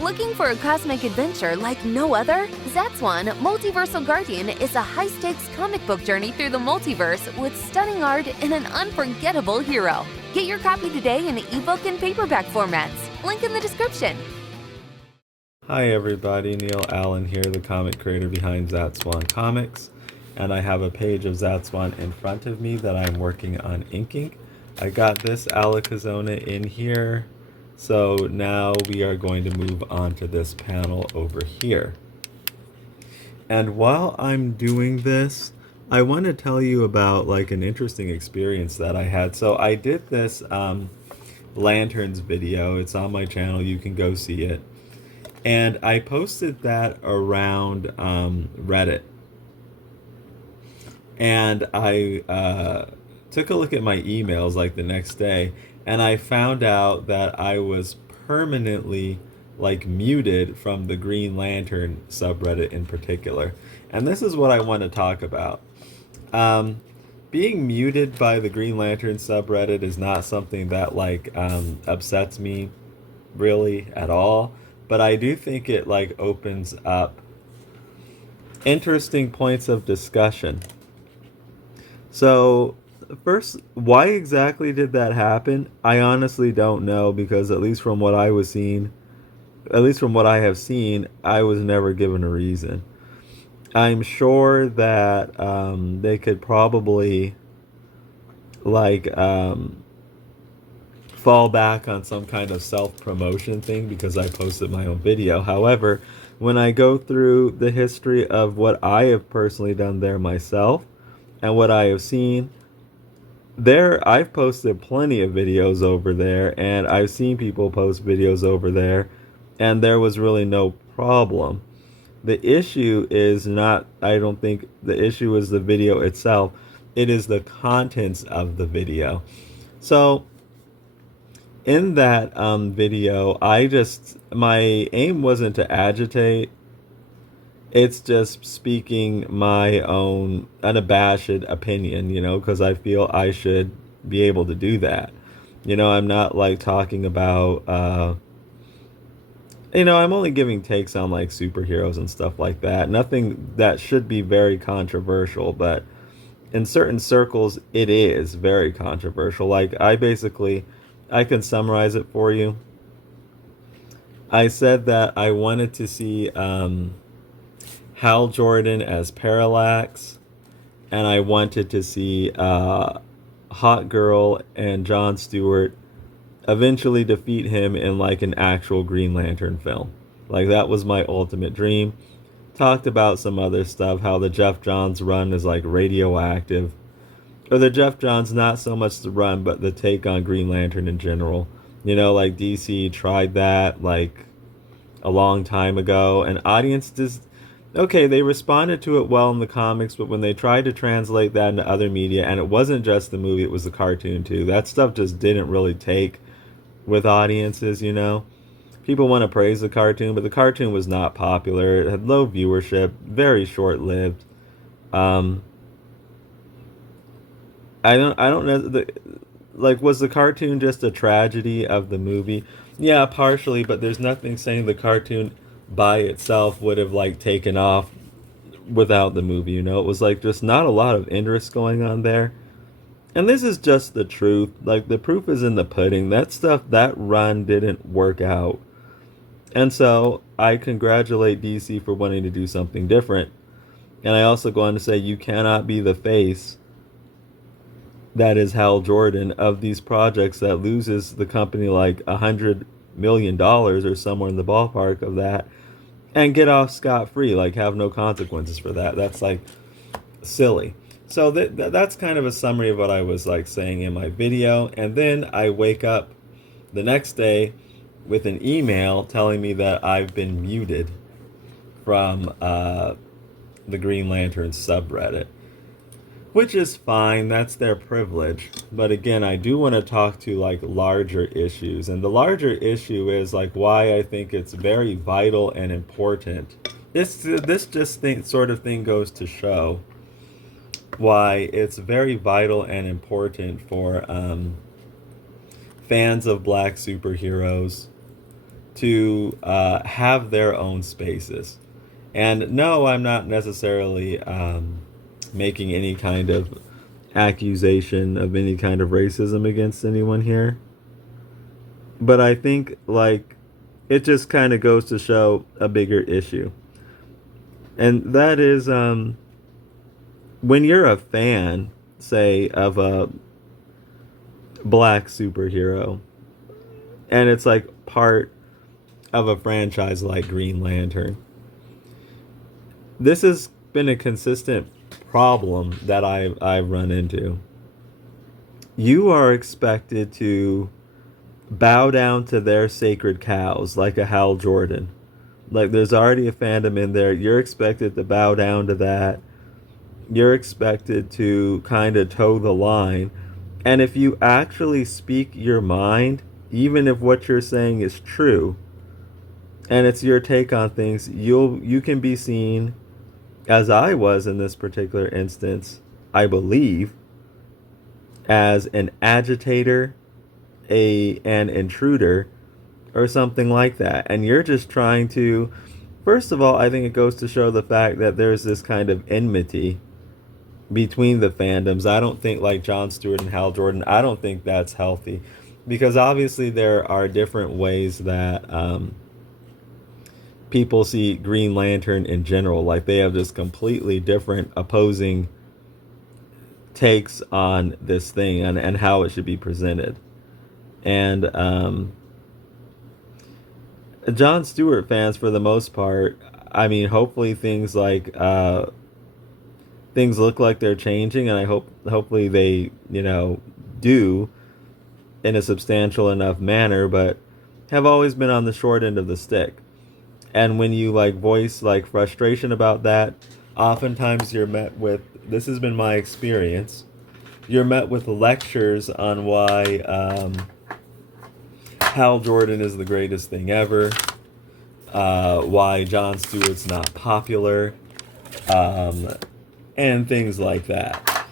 Looking for a cosmic adventure like no other? Zatswan, Multiversal Guardian is a high-stakes comic book journey through the multiverse with stunning art and an unforgettable hero. Get your copy today in ebook and paperback formats. Link in the description. Hi everybody, Neil Allen here, the comic creator behind Zatswan Comics, and I have a page of Zatswan in front of me that I'm working on inking. I got this Alakazona in here, so now we are going to move on to this panel over here. And while I'm doing this, I want to tell you about like an interesting experience that I had. So I did this lanterns video. It's on my channel, you can go see it. And I posted that around Reddit. And I took a look at my emails like the next day, and I found out that I was permanently like muted from the Green Lantern subreddit in particular. And this is what I want to talk about. Being muted by the Green Lantern subreddit is not something that like upsets me really at all. But I do think it like opens up interesting points of discussion. So first, why exactly did that happen? I honestly don't know, because at least from what I was seeing, at least from what I have seen, I was never given a reason. I'm sure that they could probably like fall back on some kind of self-promotion thing because I posted my own video. However, when I go through the history of what I have personally done there myself and what I have seen, I've posted plenty of videos over there, and I've seen people post videos over there, and there was really no problem. The issue is not, I don't think the issue is the video itself. It is the contents of the video. So in that video, my aim wasn't to agitate. It's just speaking my own unabashed opinion, because I feel I should be able to do that. I'm not like talking about, I'm only giving takes on like superheroes and stuff like that. Nothing that should be very controversial, but in certain circles, it is very controversial. Like I can summarize it for you. I said that I wanted to see Hal Jordan as Parallax, and I wanted to see Hot Girl and John Stewart eventually defeat him in like an actual Green Lantern film. Like that was my ultimate dream. Talked about some other stuff, how the Jeff Johns run is like radioactive. Or the Jeff Johns, not so much the run, but the take on Green Lantern in general. Like DC tried that like a long time ago, and audience just, okay, they responded to it well in the comics, but when they tried to translate that into other media, and it wasn't just the movie, it was the cartoon too, that stuff just didn't really take with audiences, People want to praise the cartoon, but the cartoon was not popular. It had low viewership, very short-lived. I don't know, like, was the cartoon just a tragedy of the movie? Yeah, partially, but there's nothing saying the cartoon by itself would have like taken off without the movie. It was like just not a lot of interest going on there. And this is just the truth. Like, the proof is in the pudding. That stuff, that run didn't work out. And so I congratulate DC for wanting to do something different. And I also go on to say you cannot be the face that is Hal Jordan of these projects that loses the company like $100 million or somewhere in the ballpark of that, and get off scot-free, like have no consequences for that. That's like silly. So that's kind of a summary of what I was like saying in my video. And then I wake up the next day with an email telling me that I've been muted from the Green Lantern subreddit, which is fine. That's their privilege. But again, I do want to talk to like larger issues. And the larger issue is like why I think it's very vital and important. This sort of thing goes to show why it's very vital and important for fans of black superheroes to have their own spaces. And no, I'm not necessarily making any kind of accusation of any kind of racism against anyone here. But I think, like, it just kind of goes to show a bigger issue. And that is when you're a fan, say, of a black superhero, and it's like part of a franchise like Green Lantern. This has been a consistent problem that I've run into. You are expected to bow down to their sacred cows like a Hal Jordan. Like, there's already a fandom in there. You're expected to bow down to that. You're expected to kind of toe the line. And if you actually speak your mind, even if what you're saying is true, and it's your take on things, you can be seen, as I was in this particular instance, I believe, as an agitator, an intruder, or something like that. And you're just trying to, first of all, I think it goes to show the fact that there's this kind of enmity between the fandoms. I don't think, like Jon Stewart and Hal Jordan, I don't think that's healthy, because obviously there are different ways that people see Green Lantern in general. Like, they have just completely different opposing takes on this thing and how it should be presented. And Jon Stewart fans, for the most part, I mean, hopefully things like things look like they're changing, and hopefully they, do in a substantial enough manner, but have always been on the short end of the stick. And when you like voice like frustration about that, oftentimes you're met with, this has been my experience, you're met with lectures on why Hal Jordan is the greatest thing ever, why Jon Stewart's not popular, and things like that.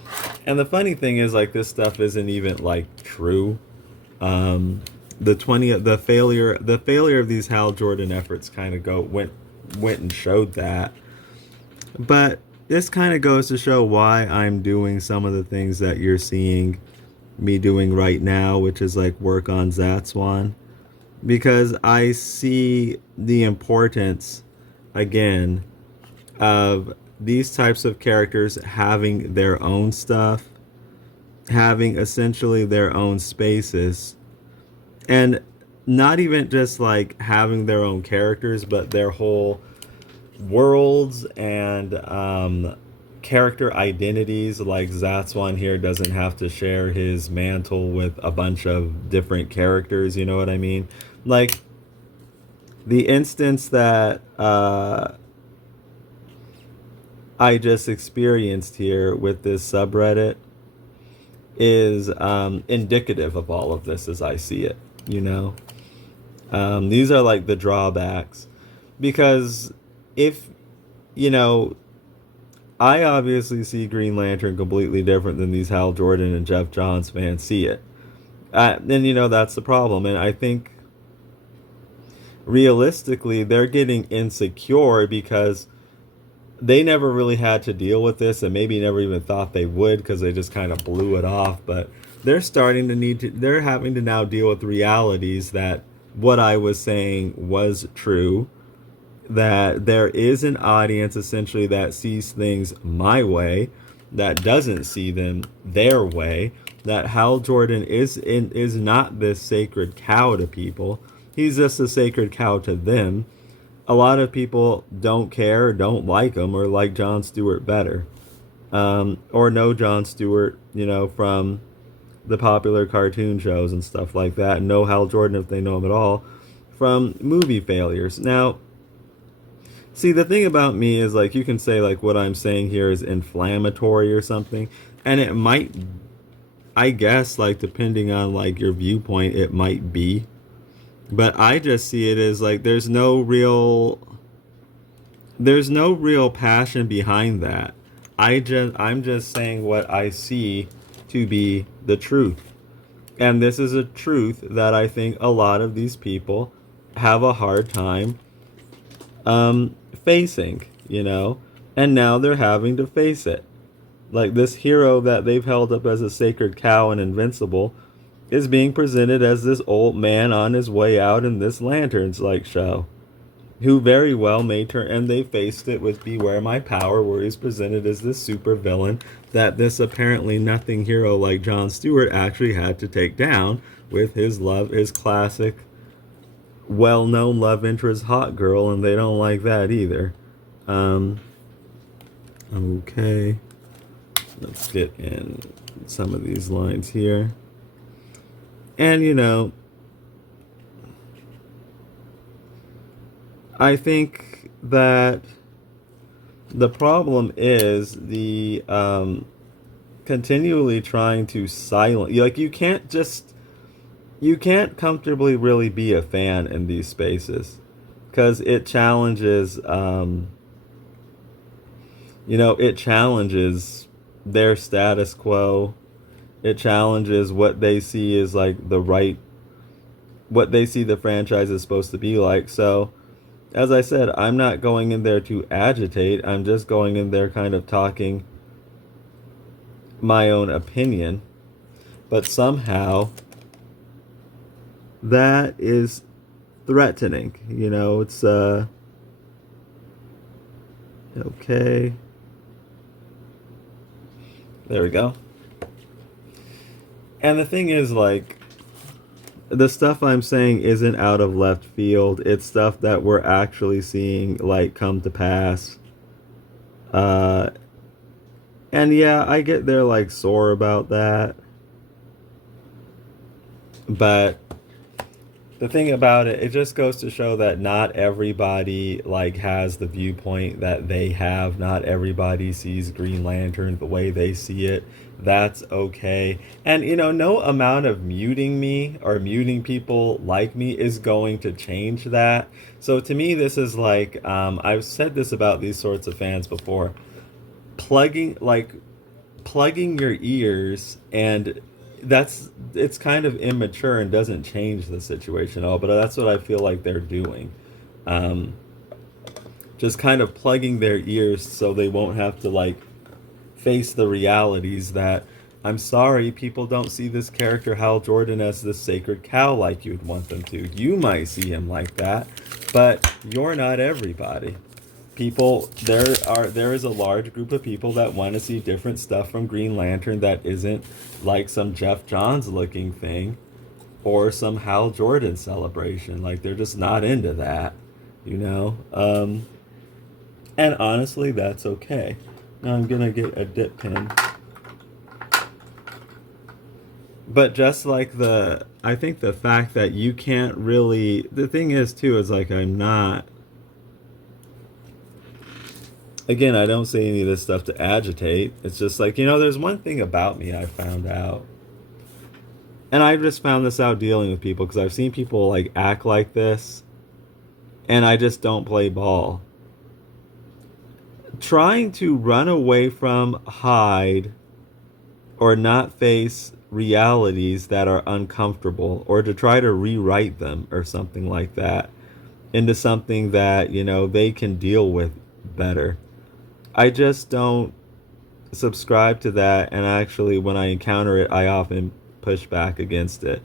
And the funny thing is, like, this stuff isn't even like true. The failure of these Hal Jordan efforts kind of went and showed that. But this kind of goes to show why I'm doing some of the things that you're seeing me doing right now, which is like work on Zatswan, because I see the importance, again, of these types of characters having their own stuff, having essentially their own spaces, and not even just like having their own characters, but their whole worlds and character identities. Like, Zatswan here doesn't have to share his mantle with a bunch of different characters, you know what I mean? Like, the instance that I just experienced here with this subreddit is indicative of all of this as I see it, These are like the drawbacks, because if, I obviously see Green Lantern completely different than these Hal Jordan and Jeff Johns fans see it. And, that's the problem. And I think, realistically, they're getting insecure because they never really had to deal with this, and maybe never even thought they would, because they just kind of blew it off. But they're they're having to now deal with realities that what I was saying was true, that there is an audience essentially that sees things my way, that doesn't see them their way, that Hal Jordan is not this sacred cow to people. He's just a sacred cow to them. A lot of people don't care, don't like him, or like Jon Stewart better. Or know Jon Stewart, from the popular cartoon shows and stuff like that, and know Hal Jordan, if they know him at all, from movie failures. Now, see, the thing about me is, like, you can say, like, what I'm saying here is inflammatory or something, and it might, I guess, like, depending on, like, your viewpoint, it might be. But I just see it as, like, there's no real passion behind that. I'm just saying what I see to be the truth. And this is a truth that I think a lot of these people have a hard time facing, and now they're having to face it. Like this hero that they've held up as a sacred cow and invincible is being presented as this old man on his way out in this lanterns like show, who very well may turn, and they faced it with Beware My Power, where he's presented as this super villain that this apparently nothing hero like Jon Stewart actually had to take down with his classic well-known love interest hot girl, and they don't like that either. Okay, let's get in some of these lines here. And I think that the problem is the continually trying to silence. Like you can't comfortably really be a fan in these spaces because it challenges it challenges their status quo. It challenges what they see as like what they see the franchise is supposed to be like. So as I said, I'm not going in there to agitate. I'm just going in there kind of talking my own opinion. But somehow that is threatening. It's okay. There we go. And the thing is, like, the stuff I'm saying isn't out of left field. It's stuff that we're actually seeing, like, come to pass. And yeah, I get they're, like, sore about that. But the thing about it just goes to show that not everybody, like, has the viewpoint that they have. Not everybody sees Green Lantern the way they see it. That's okay. And, no amount of muting me or muting people like me is going to change that. So to me, this is like, I've said this about these sorts of fans before. Plugging your ears, and it's kind of immature and doesn't change the situation at all, but that's what I feel like they're doing. Just kind of plugging their ears so they won't have to, like, face the realities that, I'm sorry, people don't see this character Hal Jordan as this sacred cow like you'd want them to. You might see him like that, but you're not everybody. There is a large group of people that want to see different stuff from Green Lantern that isn't like some Jeff Johns looking thing or some Hal Jordan celebration. Like, they're just not into that, and honestly, that's okay. Now I'm gonna get a dip pen. But just like I think the fact that you can't really, the thing is too, is like I'm not, again, I don't say any of this stuff to agitate. It's just like, there's one thing about me I found out. And I just found this out dealing with people because I've seen people like act like this and I just don't play ball. Trying to run away from, hide, or not face realities that are uncomfortable, or to try to rewrite them or something like that into something that, they can deal with better. I just don't subscribe to that, and actually when I encounter it, I often push back against it.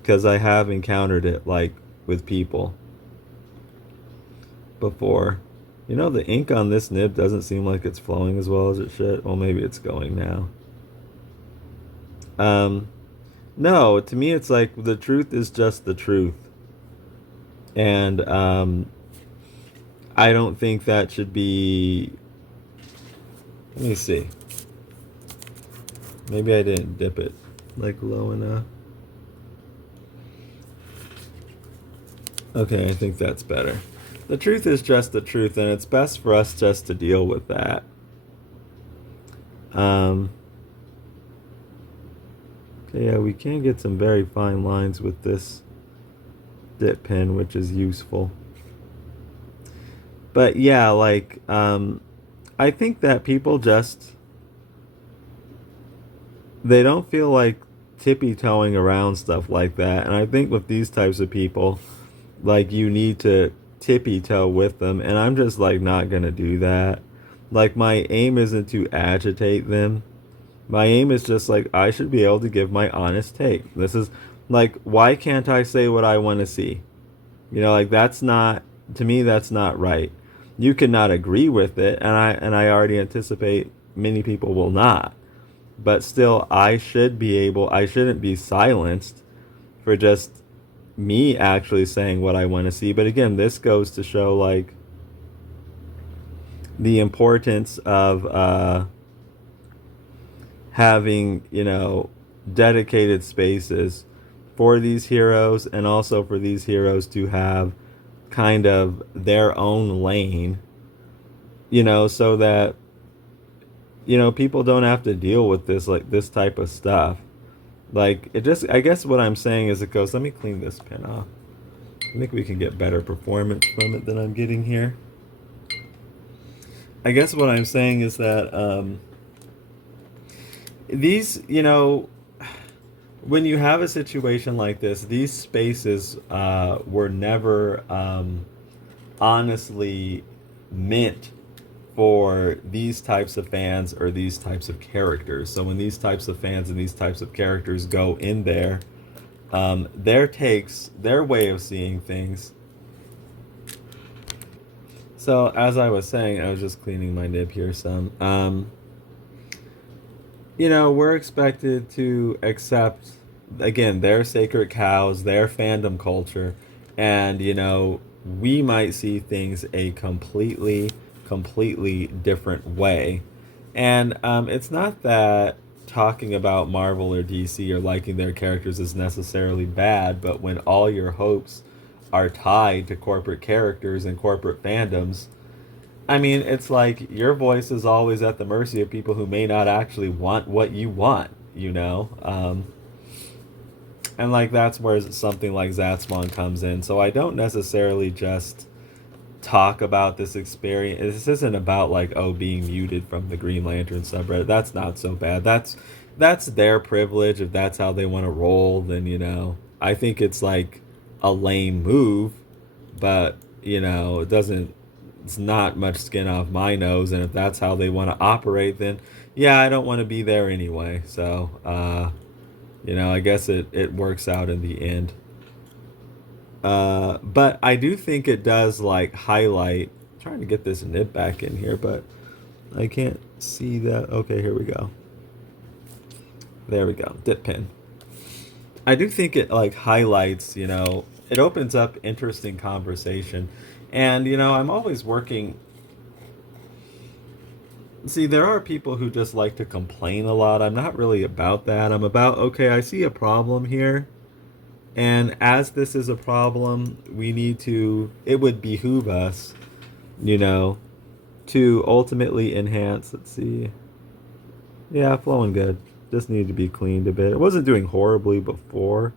Because I have encountered it, like, with people before. The ink on this nib doesn't seem like it's flowing as well as it should. Well, maybe it's going now. No, to me it's like the truth is just the truth. And I don't think that should be... Let me see. Maybe I didn't dip it, like, low enough. Okay, I think that's better. The truth is just the truth, and it's best for us just to deal with that. Okay, yeah, we can get some very fine lines with this dip pen, which is useful. But yeah, like, I think that people just, they don't feel like tippy-toeing around stuff like that. And I think with these types of people, like you need to tippy toe with them, and I'm just like not gonna do that. Like my aim isn't to agitate them. My aim is just like I should be able to give my honest take. This is like, why can't I say what I want to see? You know, like that's not, to me that's not right. You cannot agree with it, and I already anticipate many people will not. But still, I shouldn't be silenced for just me actually saying what I want to see. But again, this goes to show like the importance of having, you know, dedicated spaces for these heroes, and also for these heroes to have kind of their own lane, you know, so that, you know, people don't have to deal with this, like this type of stuff. Like it just, I guess what I'm saying is it goes, let me clean this pen off. I think we can get better performance from it than I'm getting here. I guess what I'm saying is that these, you know, when you have a situation like this, these spaces were never honestly meant for these types of fans or these types of characters. So when these types of fans and these types of characters go in there, their takes, their way of seeing things. So as I was saying, I was just cleaning my nib here some. You know, we're expected to accept, again, their sacred cows, their fandom culture, and, you know, we might see things a completely different way. And it's not that talking about Marvel or DC or liking their characters is necessarily bad, but when all your hopes are tied to corporate characters and corporate fandoms, I mean, it's like your voice is always at the mercy of people who may not actually want what you want, you know? And like that's where something like Zatswan comes in. So I don't necessarily just talk about this experience. This isn't about like, oh, being muted from the Green Lantern subreddit. That's not so bad. That's their privilege. If that's how they want to roll, then, you know, I think it's like a lame move, but, you know, it's not much skin off my nose. And if that's how they want to operate, then yeah, I don't want to be there anyway. So, you know, I guess it works out in the end. But I do think it does like highlight. I'm trying to get this nib back in here, but I can't see that. Okay, here we go. There we go. Dip pin. I do think it like highlights, you know, it opens up interesting conversation. And, you know, I'm always working. See, there are people who just like to complain a lot. I'm not really about that. I'm about, okay, I see a problem here. And as this is a problem, it would behoove us, you know, to ultimately enhance. Let's see. Yeah, flowing good. Just needed to be cleaned a bit. It wasn't doing horribly before,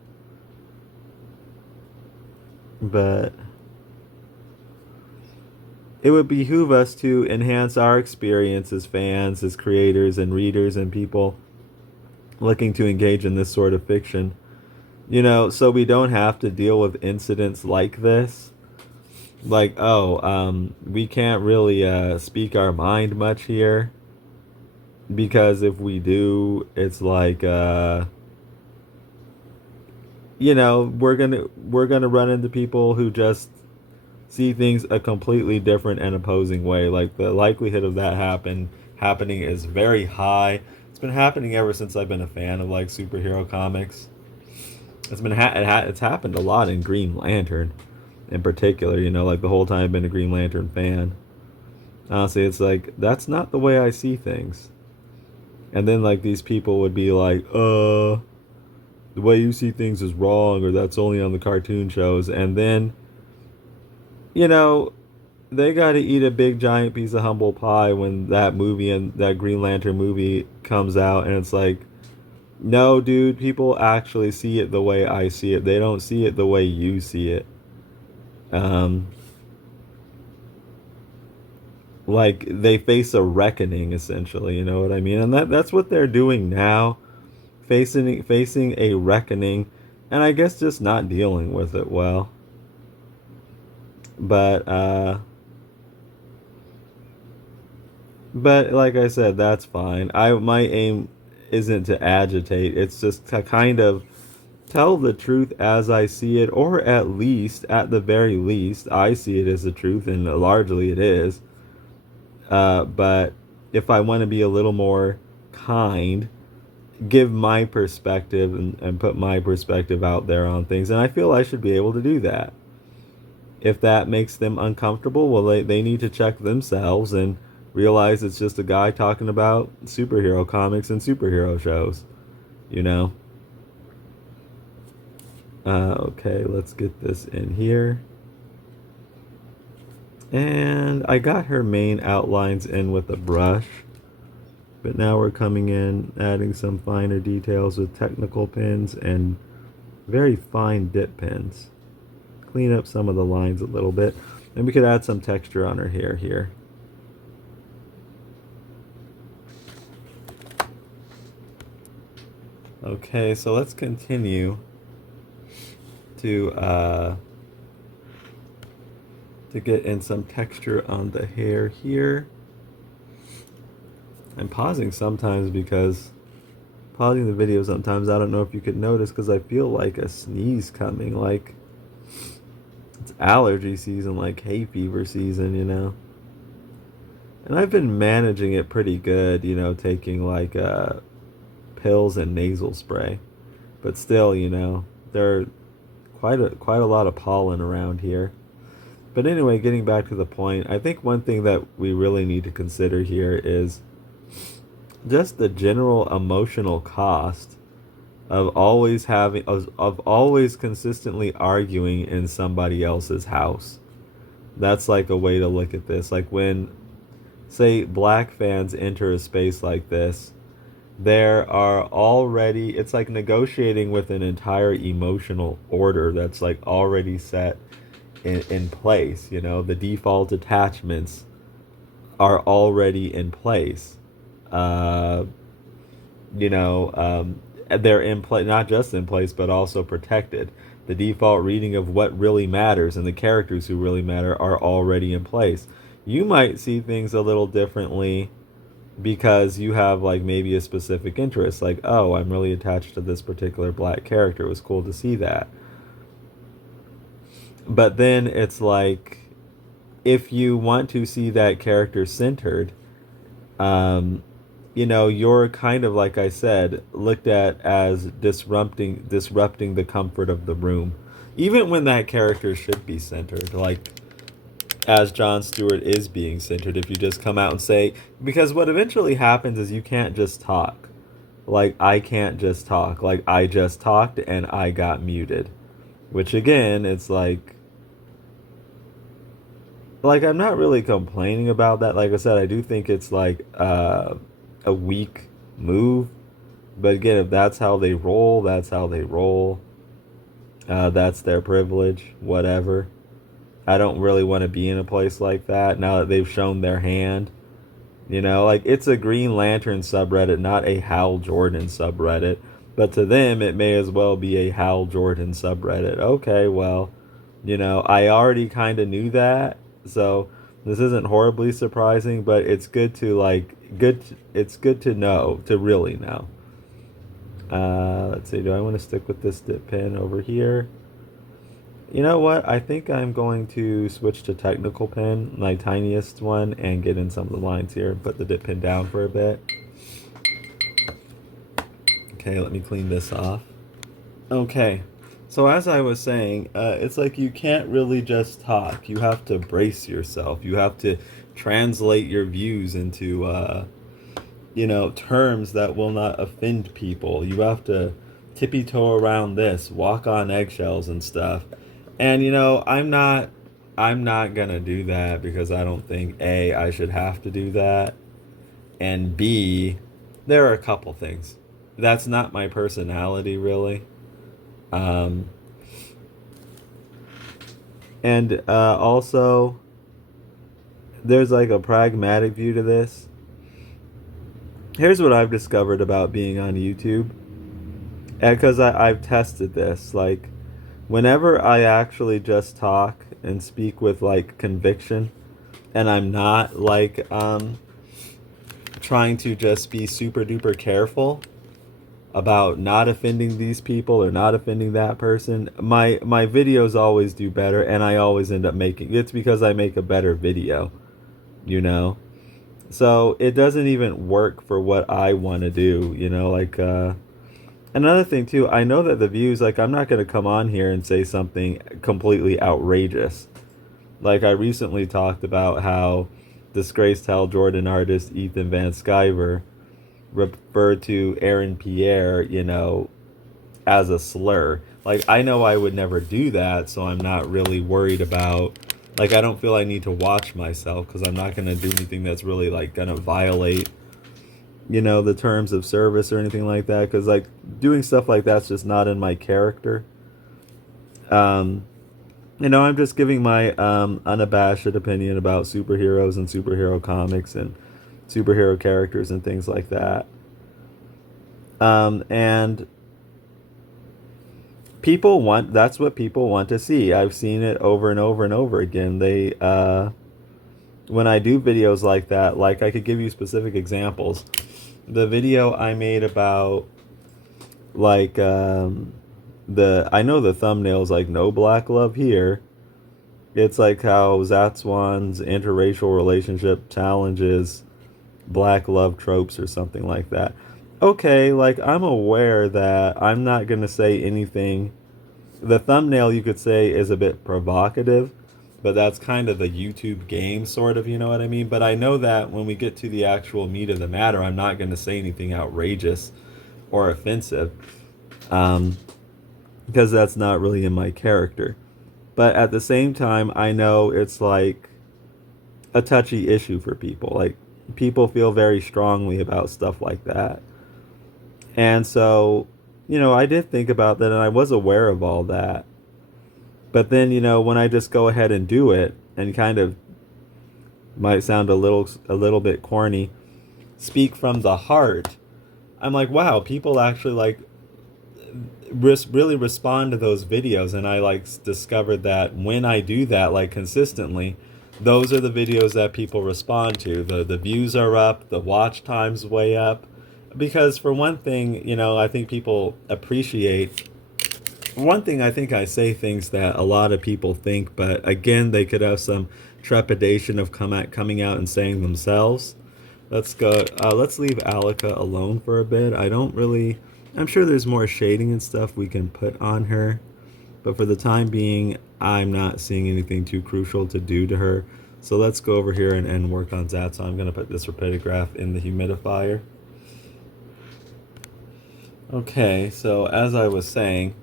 but it would behoove us to enhance our experience as fans, as creators and readers and people looking to engage in this sort of fiction. You know, so we don't have to deal with incidents like this. Like, oh, we can't really speak our mind much here. Because if we do, it's like, you know, we're gonna run into people who just see things a completely different and opposing way. Like the likelihood of that happening is very high. It's been happening ever since I've been a fan of like superhero comics. It's happened a lot in Green Lantern, in particular. You know, like the whole time I've been a Green Lantern fan. Honestly, it's like that's not the way I see things. And then like these people would be like, the way you see things is wrong, or that's only on the cartoon shows. And then, you know, they got to eat a big giant piece of humble pie when that movie and that Green Lantern movie comes out, and it's like, no, dude, people actually see it the way I see it. They don't see it the way you see it. Like they face a reckoning, essentially. You know what I mean? And that's what they're doing now, facing a reckoning, and I guess just not dealing with it well. But but like I said, that's fine. My aim isn't to agitate. It's just to kind of tell the truth as I see it, or at the very least, I see it as the truth, and largely it is. But if I want to be a little more kind, give my perspective and put my perspective out there on things, and I feel I should be able to do that. If that makes them uncomfortable, well, they need to check themselves and realize it's just a guy talking about superhero comics and superhero shows, you know? Okay, let's get this in here. And I got her main outlines in with a brush, but now we're coming in, adding some finer details with technical pens and very fine dip pens. Clean up some of the lines a little bit, and we could add some texture on her hair here. Okay, so let's continue to get in some texture on the hair here. I'm pausing sometimes because pausing the video sometimes, I don't know if you could notice, because I feel like a sneeze coming, like it's allergy season, like hay fever season, you know. And I've been managing it pretty good, you know, taking like pills and nasal spray, but still, you know, there are quite a lot of pollen around here. But anyway, getting back to the point, I think one thing that we really need to consider here is just the general emotional cost of always consistently arguing in somebody else's house. That's like a way to look at this. Like when, say, black fans enter a space like this, there are already, it's like negotiating with an entire emotional order that's like already set in place. You know, the default attachments are already in place. uh you know, they're in place, not just in place, but also protected. The default reading of what really matters and the characters who really matter are already in place. You might see things a little differently because you have like maybe a specific interest, like, oh, I'm really attached to this particular black character. It was cool to see that. But then it's like, if you want to see that character centered, um you know, you're kind of, like I said, looked at as disrupting the comfort of the room, even when that character should be centered, like as John Stewart is being centered. If you just come out and say, because what eventually happens is you can't just talk. Like, I can't just talk. Like, I just talked and I got muted, which again, it's like I'm not really complaining about that. Like I said, I do think it's like a weak move, but again, if that's how they roll, that's how they roll. That's their privilege, whatever. I don't really want to be in a place like that now that they've shown their hand. You know, like, it's a Green Lantern subreddit, not a Hal Jordan subreddit, but to them it may as well be a Hal Jordan subreddit. Okay, well, you know, I already kind of knew that, so this isn't horribly surprising, but it's good to it's good to know, to really know. Let's see, do I want to stick with this dip pen over here? You know what? I think I'm going to switch to technical pen, my tiniest one, and get in some of the lines here and put the dip pen down for a bit. Okay, let me clean this off. Okay, so as I was saying, it's like you can't really just talk. You have to brace yourself. You have to translate your views into, you know, terms that will not offend people. You have to tippy-toe around this, walk on eggshells and stuff. And, you know, I'm not gonna do that because I don't think, A, I should have to do that, and B, there are a couple things. That's not my personality, really. Um, and also, there's like a pragmatic view to this. Here's what I've discovered about being on YouTube, and because I've tested this, like, whenever I actually just talk and speak with like conviction, and I'm not like trying to just be super duper careful about not offending these people or not offending that person, my videos always do better, and I always end up making it's because I make a better video, you know. So it doesn't even work for what I want to do, you know, like another thing too, I know that the views, like, I'm not going to come on here and say something completely outrageous. Like, I recently talked about how disgraced Hal Jordan artist Ethan Van Sciver referred to Aaron Pierre, you know, as a slur. Like, I know I would never do that, so I'm not really worried about, like, I don't feel I need to watch myself because I'm not going to do anything that's really, like, going to violate, you know, the terms of service or anything like that, because, like, doing stuff like that's just not in my character. You know, I'm just giving my unabashed opinion about superheroes and superhero comics and superhero characters and things like that. And people want, that's what people want to see. I've seen it over and over and over again. They when I do videos like that, like, I could give you specific examples. The video I made about, like, I know the thumbnail's like no black love here. It's like how Zatswan's interracial relationship challenges black love tropes or something like that. Okay, like, I'm aware that I'm not going to say anything. The thumbnail, you could say, is a bit provocative, but that's kind of the YouTube game, sort of, you know what I mean? But I know that when we get to the actual meat of the matter, I'm not going to say anything outrageous or offensive, because that's not really in my character. But at the same time, I know it's like a touchy issue for people. Like, people feel very strongly about stuff like that. And so, you know, I did think about that, and I was aware of all that. But then, you know, when I just go ahead and do it, and kind of, might sound a little bit corny, speak from the heart, I'm like, wow, people actually, like, really respond to those videos. And I, like, discovered that when I do that, like, consistently, those are the videos that people respond to. The views are up, the watch time's way up. Because for one thing, you know, I think people appreciate, one thing, I think I say things that a lot of people think, but again, they could have some trepidation of coming out and saying themselves. Let's go, let's leave Alika alone for a bit. I'm sure there's more shading and stuff we can put on her, but for the time being, I'm not seeing anything too crucial to do to her. So let's go over here and work on Zatswan. I'm going to put this rapidograph in the humidifier. Okay, so as I was saying,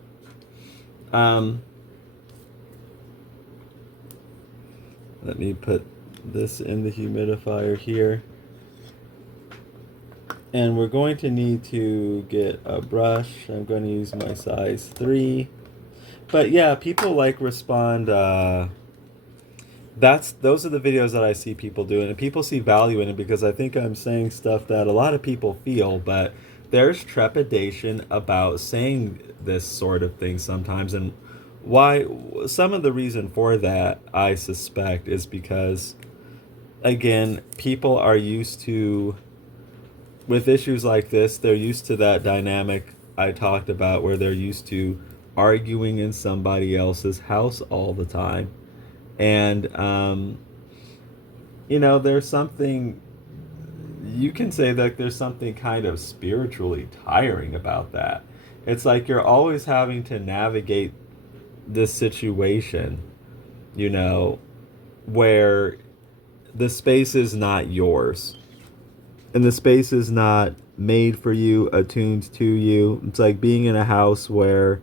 let me put this in the humidifier here. And we're going to need to get a brush. I'm going to use my size 3. But yeah, people, like, respond. Those are the videos that I see people doing, and people see value in it because I think I'm saying stuff that a lot of people feel, but there's trepidation about saying this sort of thing sometimes. And why? Some of the reason for that, I suspect, is because, again, people are used to, with issues like this, they're used to that dynamic I talked about where they're used to arguing in somebody else's house all the time. And, you know, there's something, you can say that there's something kind of spiritually tiring about that. It's like you're always having to navigate this situation, you know, where the space is not yours. And the space is not made for you, attuned to you. It's like being in a house where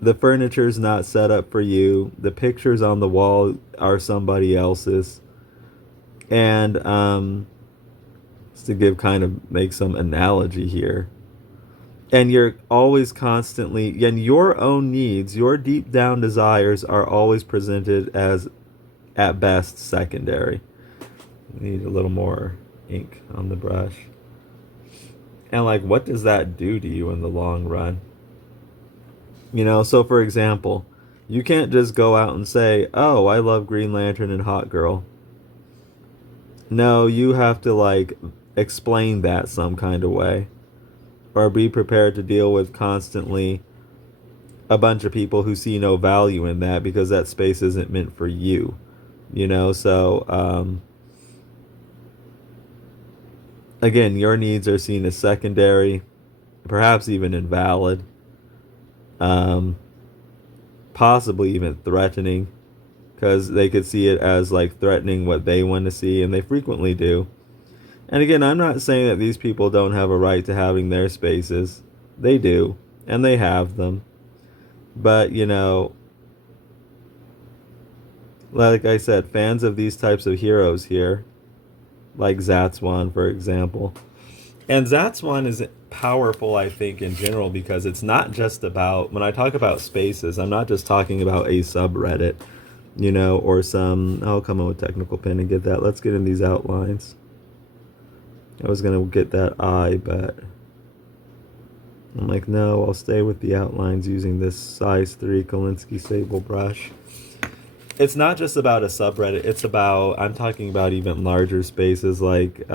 the furniture's not set up for you. The pictures on the wall are somebody else's. And just to make some analogy here. And you're always constantly, and your own needs, your deep down desires are always presented as, at best, secondary. Need a little more ink on the brush. And, like, what does that do to you in the long run? You know, so for example, You can't just go out and say, oh, I love Green Lantern and Hot Girl. No, you have to, like, explain that some kind of way. Or be prepared to deal with constantly a bunch of people who see no value in that because that space isn't meant for you. You know, so, again, your needs are seen as secondary, perhaps even invalid, um, possibly even threatening, because they could see it as like threatening what they want to see, and they frequently do. And again, I'm not saying that these people don't have a right to having their spaces. They do, and they have them. But, you know, like I said, fans of these types of heroes here, like Zatswan, for example. And Zatswan is powerful, I think, in general, because it's not just about, when I talk about spaces, I'm not just talking about a subreddit, you know, or some, I'll come on with technical pen and get that. Let's get in these outlines. I was going to get that eye, but I'm like, no, I'll stay with the outlines using this size 3 Kolinsky Sable brush. It's not just about a subreddit. It's about, I'm talking about even larger spaces, like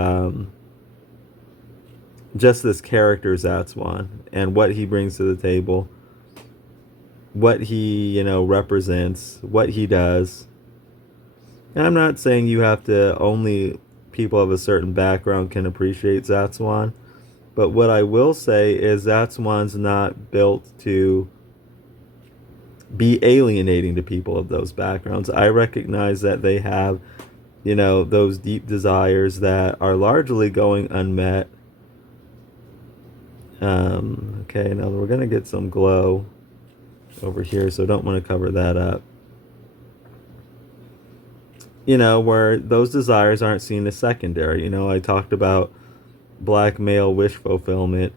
just this character Zatswan and what he brings to the table, what he, you know, represents, what he does. And I'm not saying you have to, only people of a certain background can appreciate Zatswan. But what I will say is Zatswan's not built to be alienating to people of those backgrounds. I recognize that they have, you know, those deep desires that are largely going unmet. Okay, now we're going to get some glow over here, so don't want to cover that up. You know, where those desires aren't seen as secondary. You know, I talked about black male wish fulfillment.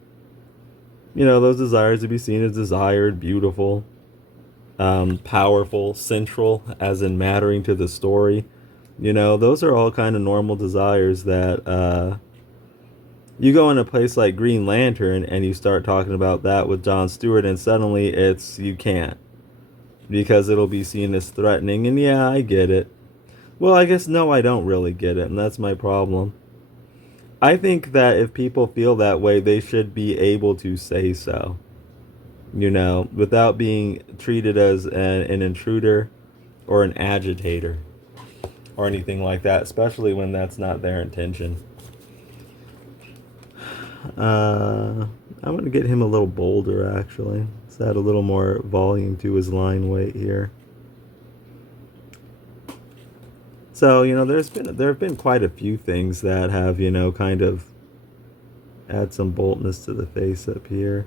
You know, those desires to be seen as desired, beautiful, powerful, central, as in mattering to the story. You know, those are all kind of normal desires that you go in a place like Green Lantern and you start talking about that with John Stewart, and suddenly it's, you can't, because it'll be seen as threatening. And yeah, I get it. Well, I guess no, I don't really get it, and that's my problem. I think that if people feel that way, they should be able to say so, you know, without being treated as an intruder or an agitator or anything like that, especially when that's not their intention. I'm going to get him a little bolder, actually. Let's add a little more volume to his line weight here. So, you know, there have been quite a few things that have, you know, kind of add some boldness to the face up here,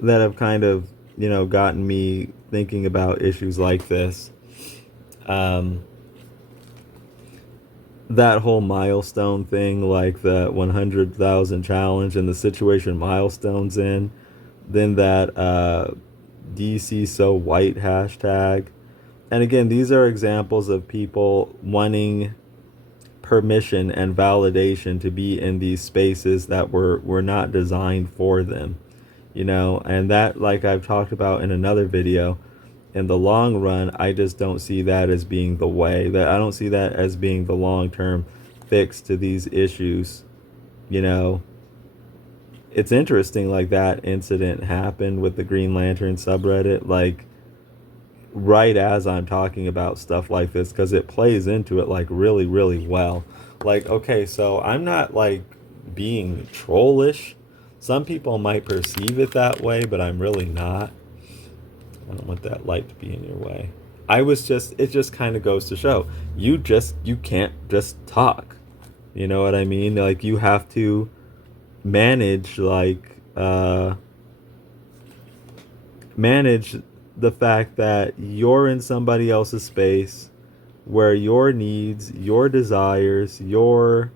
that have kind of, you know, gotten me thinking about issues like this. That whole milestone thing, like the 100,000 challenge and the situation milestones in, then that DC so white hashtag. And again, these are examples of people wanting permission and validation to be in these spaces that were not designed for them, you know. And that, like I've talked about in another video, in the long run, I just don't see that as being the way. That I don't see that as being the long-term fix to these issues, you know. It's interesting, like that incident happened with the Green Lantern subreddit, like right as I'm talking about stuff like this, because it plays into it like really, really well. Like, okay, so I'm not like being trollish. Some people might perceive it that way, but I'm really not. I don't want that light to be in your way. It just kind of goes to show, you can't just talk. You know what I mean? Like, you have to manage, like, manage the fact that you're in somebody else's space where your needs, your desires, your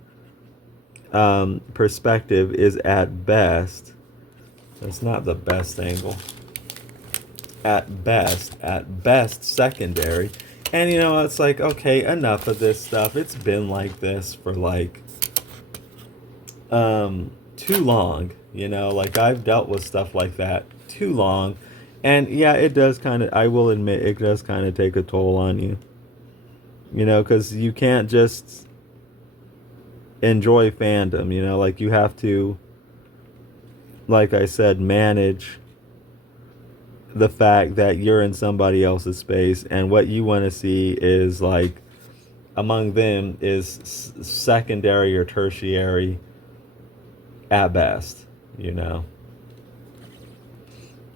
perspective is at best, it's not the best angle, at best secondary. And you know, it's like, okay, enough of this stuff. It's been like this for like too long. You know, like I've dealt with stuff like that too long. And yeah, it does kind of, I will admit, it does kind of take a toll on you. You know, because you can't just enjoy fandom, you know, like you have to, like I said, manage the fact that you're in somebody else's space and what you want to see is like among them is secondary or tertiary at best, you know.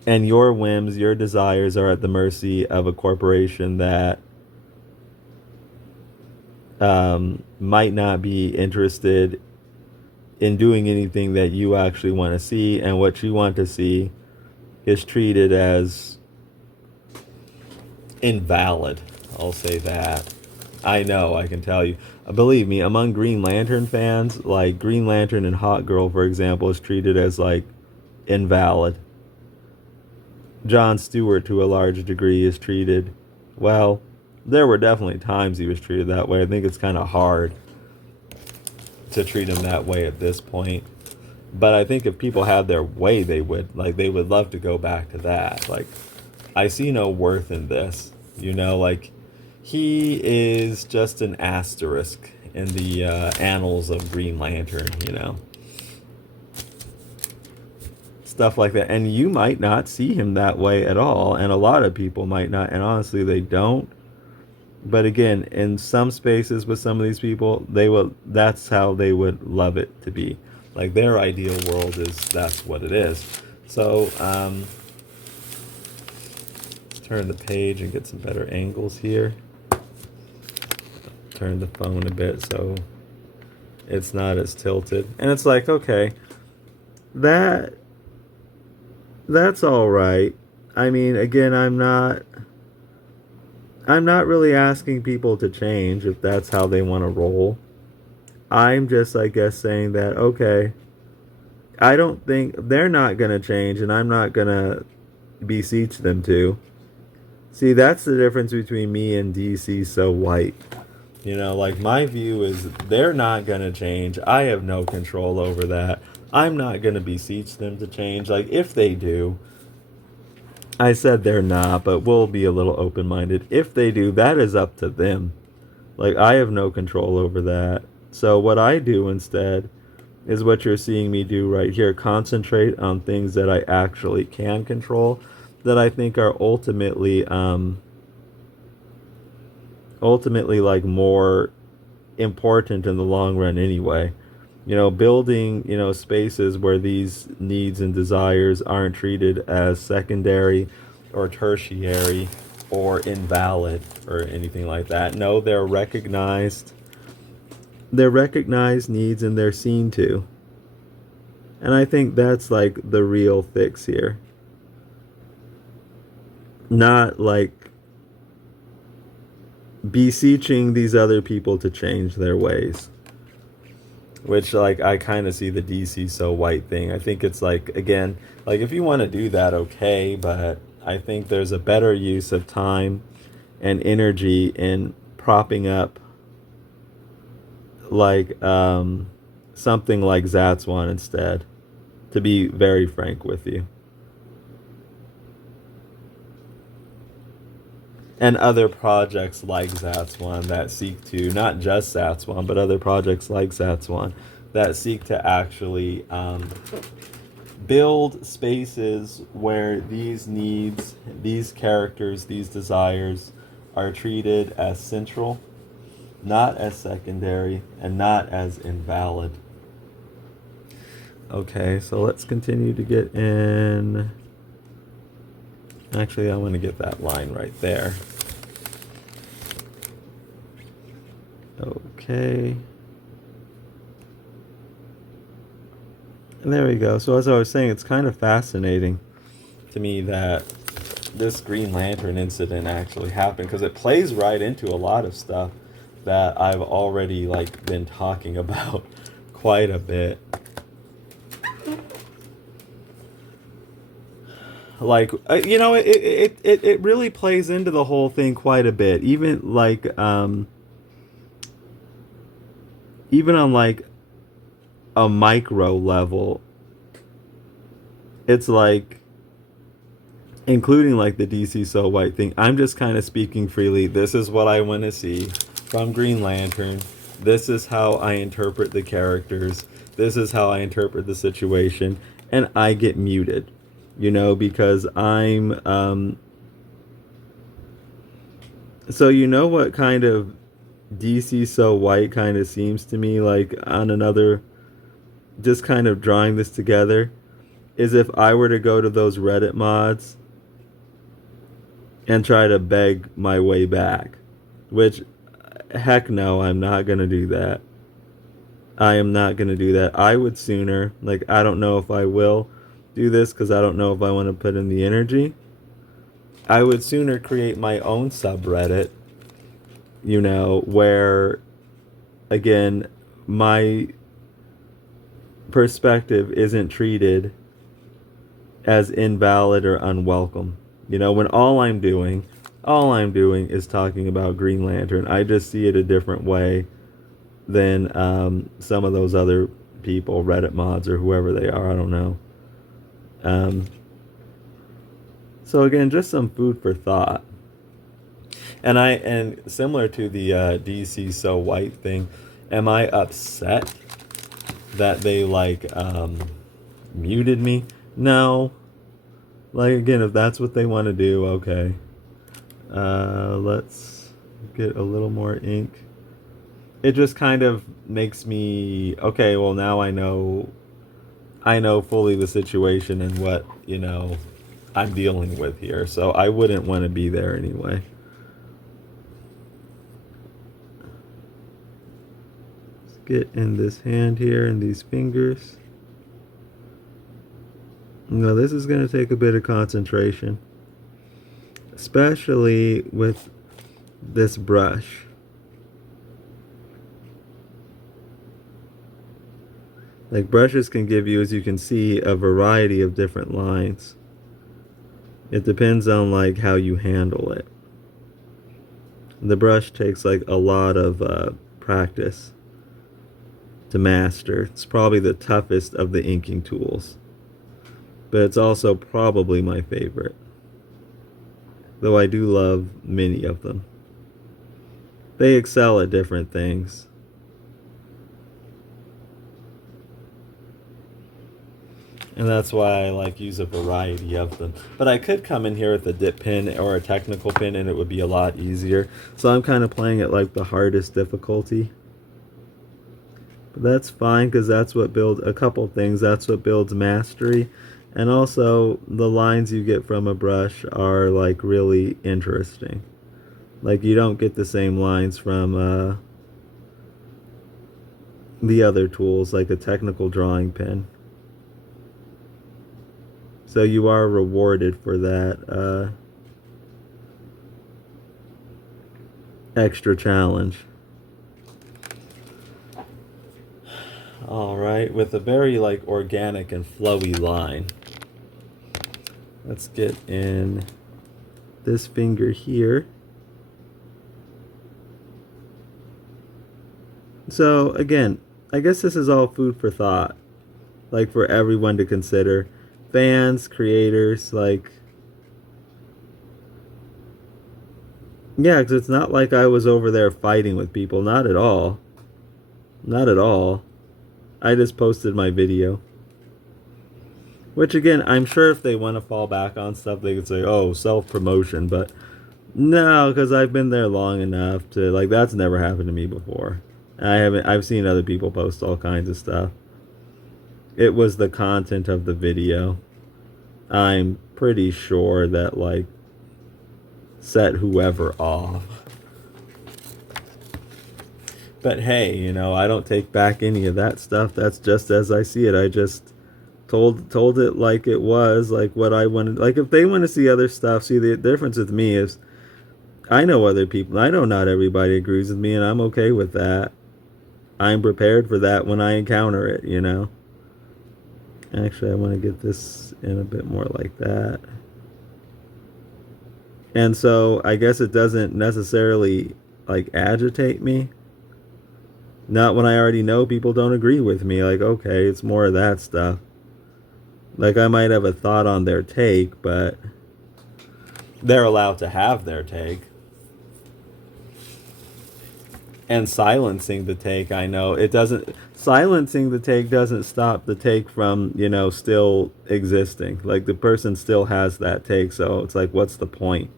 And your whims, your desires are at the mercy of a corporation that might not be interested in doing anything that you actually want to see, and what you want to see is treated as invalid. I'll say that. I know, I can tell you. Believe me, among Green Lantern fans, like Green Lantern and Hot Girl, for example, is treated as like invalid. John Stewart, to a large degree, is treated, well, there were definitely times he was treated that way. I think it's kind of hard to treat him that way at this point. But I think if people had their way, they would love to go back to that. Like, I see no worth in this, you know, like, he is just an asterisk in the annals of Green Lantern, you know. Stuff like that. And you might not see him that way at all, and a lot of people might not, and honestly, they don't. But again, in some spaces with some of these people, that's how they would love it to be. Like, their ideal world is that's what it is. So, let's turn the page and get some better angles here. Turn the phone a bit so it's not as tilted. And it's like, okay, that's all right. I mean, again, I'm not really asking people to change if that's how they want to roll. I'm just, I guess, saying that, okay, I don't think they're not going to change, and I'm not going to beseech them to. See, that's the difference between me and DC So White. You know, like, my view is they're not going to change. I have no control over that. I'm not going to beseech them to change. Like, if they do, I said they're not, but we'll be a little open-minded. If they do, that is up to them. Like, I have no control over that. So what I do instead is what you're seeing me do right here. Concentrate on things that I actually can control, that I think are ultimately like more important in the long run anyway. You know, building, you know, spaces where these needs and desires aren't treated as secondary or tertiary or invalid or anything like that. No, they're recognized. They're recognized needs and they're seen to. And I think that's like the real fix here. Not like beseeching these other people to change their ways. Which, like, I kind of see the DC So White thing. I think it's like, again, like, if you want to do that, okay, but I think there's a better use of time and energy in propping up, like, something like Zatswan instead, to be very frank with you. And other projects like Zatswan that seek to, not just Zatswan, but other projects like Zatswan that seek to actually build spaces where these needs, these characters, these desires are treated as central, not as secondary, and not as invalid. Okay, so let's continue to get in. Actually, I want to get that line right there. Okay. And there we go. So as I was saying, it's kind of fascinating to me that this Green Lantern incident actually happened, because it plays right into a lot of stuff that I've already like been talking about quite a bit. Like, you know, it really plays into the whole thing quite a bit. Even like even on like a micro level, it's like including like the DC So White thing. I'm just kind of speaking freely. This is what I want to see from Green Lantern. This is how I interpret the characters. This is how I interpret the situation. And I get muted, you know, because I'm so you know what kind of DC So White kind of seems to me like on another, just kind of drawing this together, is if I were to go to those Reddit mods and try to beg my way back. Which, heck no, I'm not going to do that. I am not going to do that. I would sooner, like, I don't know if I will do this because I don't know if I want to put in the energy. I would sooner create my own subreddit, you know, where, again, my perspective isn't treated as invalid or unwelcome. You know, when all I'm doing is talking about Green Lantern. I just see it a different way than some of those other people, Reddit mods or whoever they are. I don't know. So again, just some food for thought. And similar to the DC So White thing, am I upset that they like muted me? No. Like, again, if that's what they want to do, okay. Let's get a little more ink. It just kind of makes me, okay, well, now I know fully the situation and what, you know, I'm dealing with here. So I wouldn't want to be there anyway. Let's get in this hand here and these fingers. Now this is going to take a bit of concentration, especially with this brush. Like, brushes can give you, as you can see, a variety of different lines. It depends on like how you handle it. The brush takes like a lot of practice to master. It's probably the toughest of the inking tools, but it's also probably my favorite, though I do love many of them. They excel at different things. And that's why I like use a variety of them. But I could come in here with a dip pen or a technical pen and it would be a lot easier. So I'm kind of playing it like the hardest difficulty. But that's fine, because that's what builds a couple things. That's what builds mastery. And also the lines you get from a brush are like really interesting. Like, you don't get the same lines from the other tools, like a technical drawing pen. So you are rewarded for that extra challenge. All right, with a very like organic and flowy line. Let's get in this finger here. So again, I guess this is all food for thought, like for everyone to consider. Fans, creators, like, yeah, because it's not like I was over there fighting with people. Not at all. Not at all. I just posted my video. Which, again, I'm sure if they want to fall back on stuff, they could say, oh, self-promotion. But no, because I've been there long enough to, like, that's never happened to me before. I've seen other people post all kinds of stuff. It was the content of the video. I'm pretty sure that, like, set whoever off. But hey, you know, I don't take back any of that stuff. That's just as I see it. I just told it like it was, like what I wanted. Like, if they want to see other stuff, see, the difference with me is I know other people. I know not everybody agrees with me, and I'm okay with that. I'm prepared for that when I encounter it, you know. Actually, I want to get this in a bit more like that. And so I guess it doesn't necessarily like agitate me. Not when I already know people don't agree with me. Like, okay, it's more of that stuff. Like, I might have a thought on their take, but they're allowed to have their take. And silencing the take, I know it doesn't. Silencing the take doesn't stop the take from, still existing. Like, the person still has that take, so it's like, what's the point?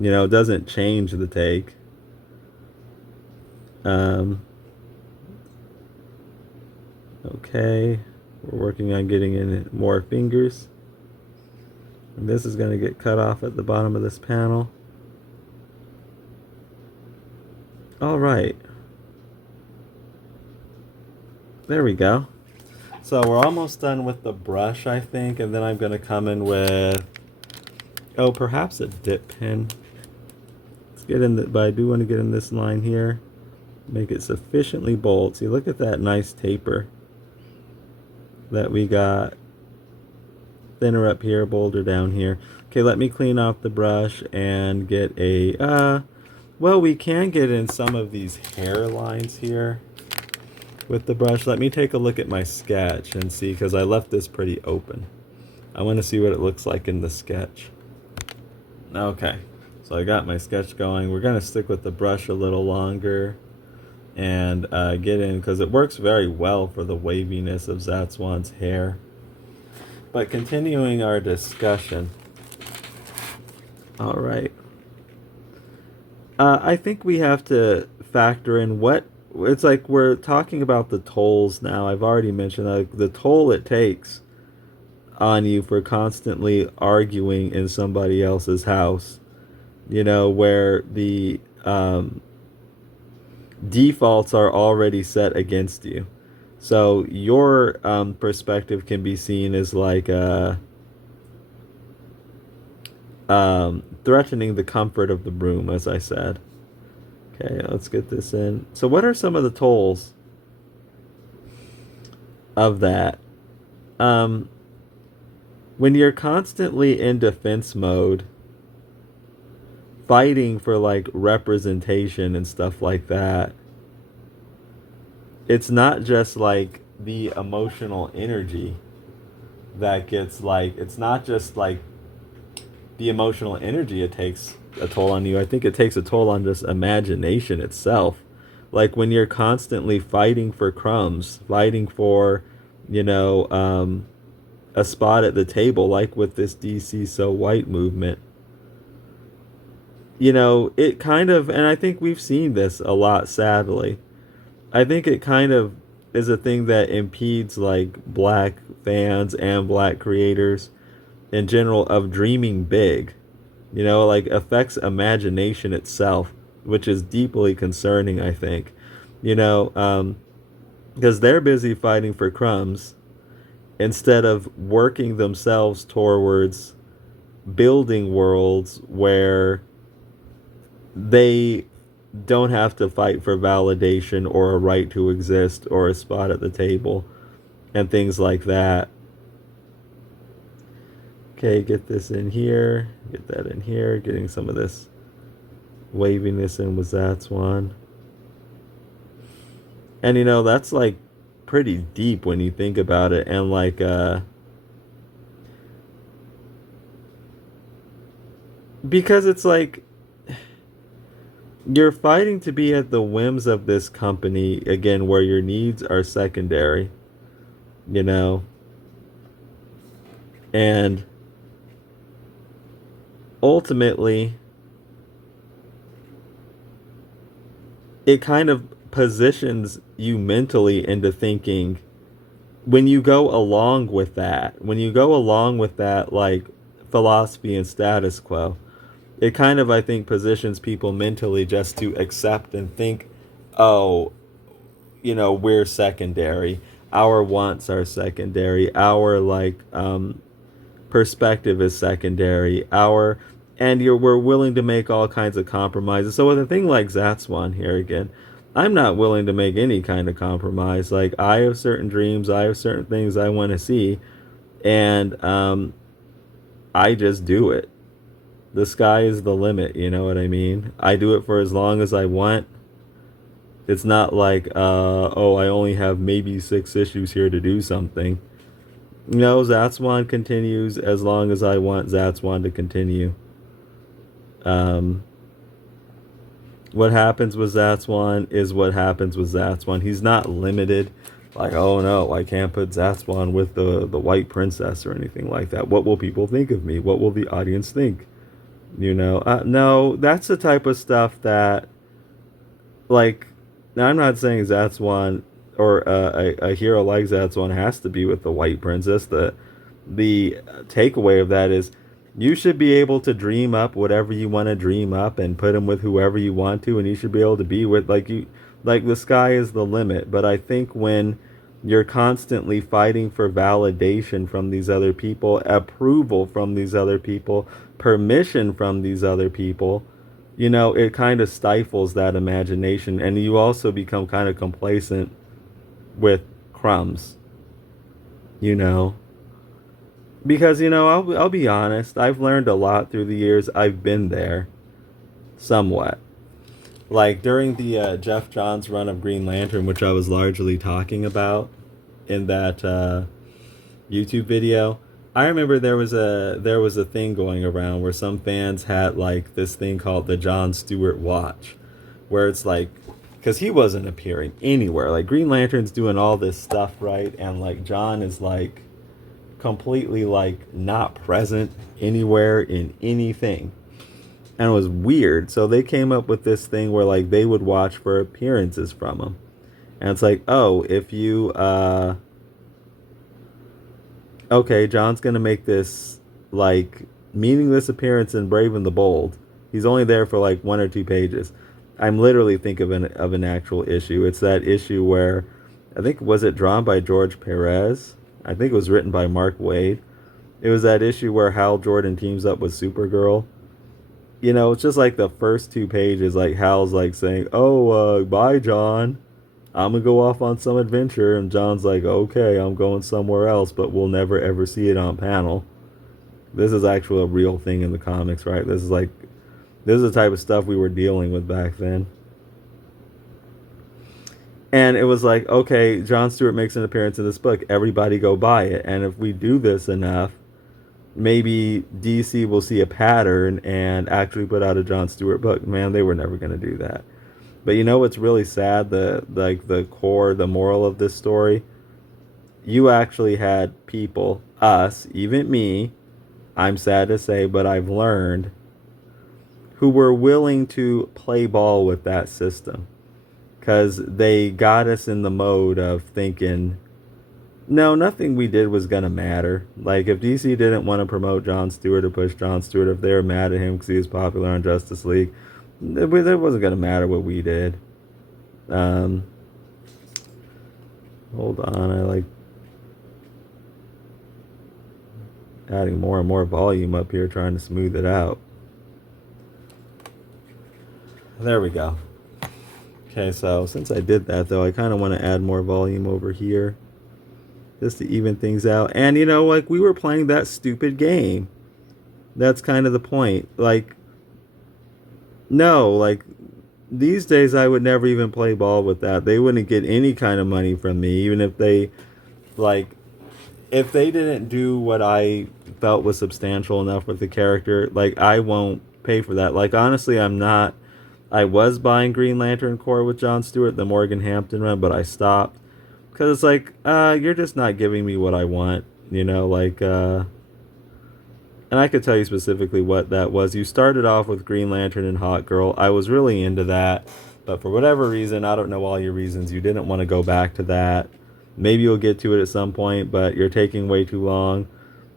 It doesn't change the take. Okay, we're working on getting in more fingers. And this is going to get cut off at the bottom of this panel. All right. There we go. So we're almost done with the brush, I think, and then I'm going to come in with, perhaps a dip pen. Let's get in, but I do want to get in this line here. Make it sufficiently bold. See, look at that nice taper that we got. Thinner up here, bolder down here. Okay, let me clean off the brush and get a, well, we can get in some of these hairlines here with the brush. Let me take a look at my sketch and see, because I left this pretty open. I want to see what it looks like in the sketch. Okay, so I got my sketch going. We're going to stick with the brush a little longer and get in, because it works very well for the waviness of Zatswan's hair. But continuing our discussion. All right. I think we have to factor in what, it's like we're talking about the tolls now. I've already mentioned the toll it takes on you for constantly arguing in somebody else's house, where the defaults are already set against you. So your perspective can be seen as like threatening the comfort of the room, as I said. Okay, let's get this in. So what are some of the tolls of that? When you're constantly in defense mode, fighting for like representation and stuff like that, it's not just like the emotional energy that gets like, it's not just like the emotional energy it takes a toll on you. I think it takes a toll on just imagination itself. Like when you're constantly fighting for crumbs, fighting for, a spot at the table, like with this DC So White movement. It kind of, and I think we've seen this a lot, sadly. I think it kind of is a thing that impedes like black fans and black creators in general of dreaming big, like affects imagination itself, which is deeply concerning, I think, because they're busy fighting for crumbs instead of working themselves towards building worlds where they don't have to fight for validation or a right to exist or a spot at the table and things like that. Okay, get this in here, get that in here, getting some of this waviness in with Zatswan. And that's like pretty deep when you think about it, and like because it's like you're fighting to be at the whims of this company again, where your needs are secondary, and ultimately it kind of positions you mentally into thinking, when you go along with that like philosophy and status quo, it kind of, I think, positions people mentally just to accept and think, oh, we're secondary, our wants are secondary, our like perspective is secondary, we're willing to make all kinds of compromises. So with a thing like Zatswan here again, I'm not willing to make any kind of compromise. Like, I have certain dreams, I have certain things I want to see, and I just do it. The sky is the limit, you know what I mean? I do it for as long as I want. It's not like, I only have maybe 6 issues here to do something. Zatswan continues as long as I want Zatswan to continue. Um, what happens with Zatswan is what happens with Zatswan. He's not limited. Like, oh no, I can't put Zatswan with the white princess or anything like that. What will people think of me? What will the audience think? No, that's the type of stuff that, like, now I'm not saying Zatswan or a hero like Zatswan has to be with the white princess. The takeaway of that is you should be able to dream up whatever you want to dream up and put him with whoever you want to, and you should be able to be with like the sky is the limit. But I think when you're constantly fighting for validation from these other people, approval from these other people, permission from these other people, it kind of stifles that imagination, and you also become kind of complacent with crumbs, you know. Because, I'll be honest, I've learned a lot through the years. I've been there, somewhat. Like, during the Jeff Johns run of Green Lantern, which I was largely talking about in that YouTube video, I remember there was a thing going around where some fans had, like, this thing called the John Stewart Watch, where it's like, because he wasn't appearing anywhere. Like, Green Lantern's doing all this stuff, right? And, like, John is, like, completely, like, not present anywhere in anything. And it was weird. So they came up with this thing where, like, they would watch for appearances from him. And it's like, oh, if you, okay, John's gonna make this, like, meaningless appearance in Brave and the Bold. He's only there for, like, 1 or 2 pages. I'm literally thinking of an actual issue. It's that issue where, I think, was it drawn by George Perez? I think it was written by Mark Waid. It was that issue where Hal Jordan teams up with Supergirl. It's just like the first 2 pages, like Hal's like saying, oh, bye, John. I'm going to go off on some adventure. And John's like, okay, I'm going somewhere else, but we'll never ever see it on panel. This is actually a real thing in the comics, right? This is the type of stuff we were dealing with back then. And it was like, okay, John Stewart makes an appearance in this book. Everybody go buy it. And if we do this enough, maybe DC will see a pattern and actually put out a John Stewart book. Man, they were never going to do that. But what's really sad? The moral of this story, you actually had people, us, even me, I'm sad to say, but I've learned, who were willing to play ball with that system. Because they got us in the mode of thinking, no, nothing we did was going to matter. Like, if DC didn't want to promote Jon Stewart or push Jon Stewart, if they were mad at him because he was popular on Justice League, it wasn't going to matter what we did. Hold on, I like adding more and more volume up here, trying to smooth it out. There we go. Okay, so since I did that, though, I kind of want to add more volume over here just to even things out. And, like, we were playing that stupid game. That's kind of the point. Like, no, like, these days I would never even play ball with that. They wouldn't get any kind of money from me, even if they, like, if they didn't do what I felt was substantial enough with the character, like, I won't pay for that. Like, honestly, I was buying Green Lantern Corps with Jon Stewart, the Morgan Hampton run, but I stopped. Because it's like, you're just not giving me what I want, like, and I could tell you specifically what that was. You started off with Green Lantern and Hawk Girl. I was really into that, but for whatever reason, I don't know all your reasons, you didn't want to go back to that. Maybe you'll get to it at some point, but you're taking way too long.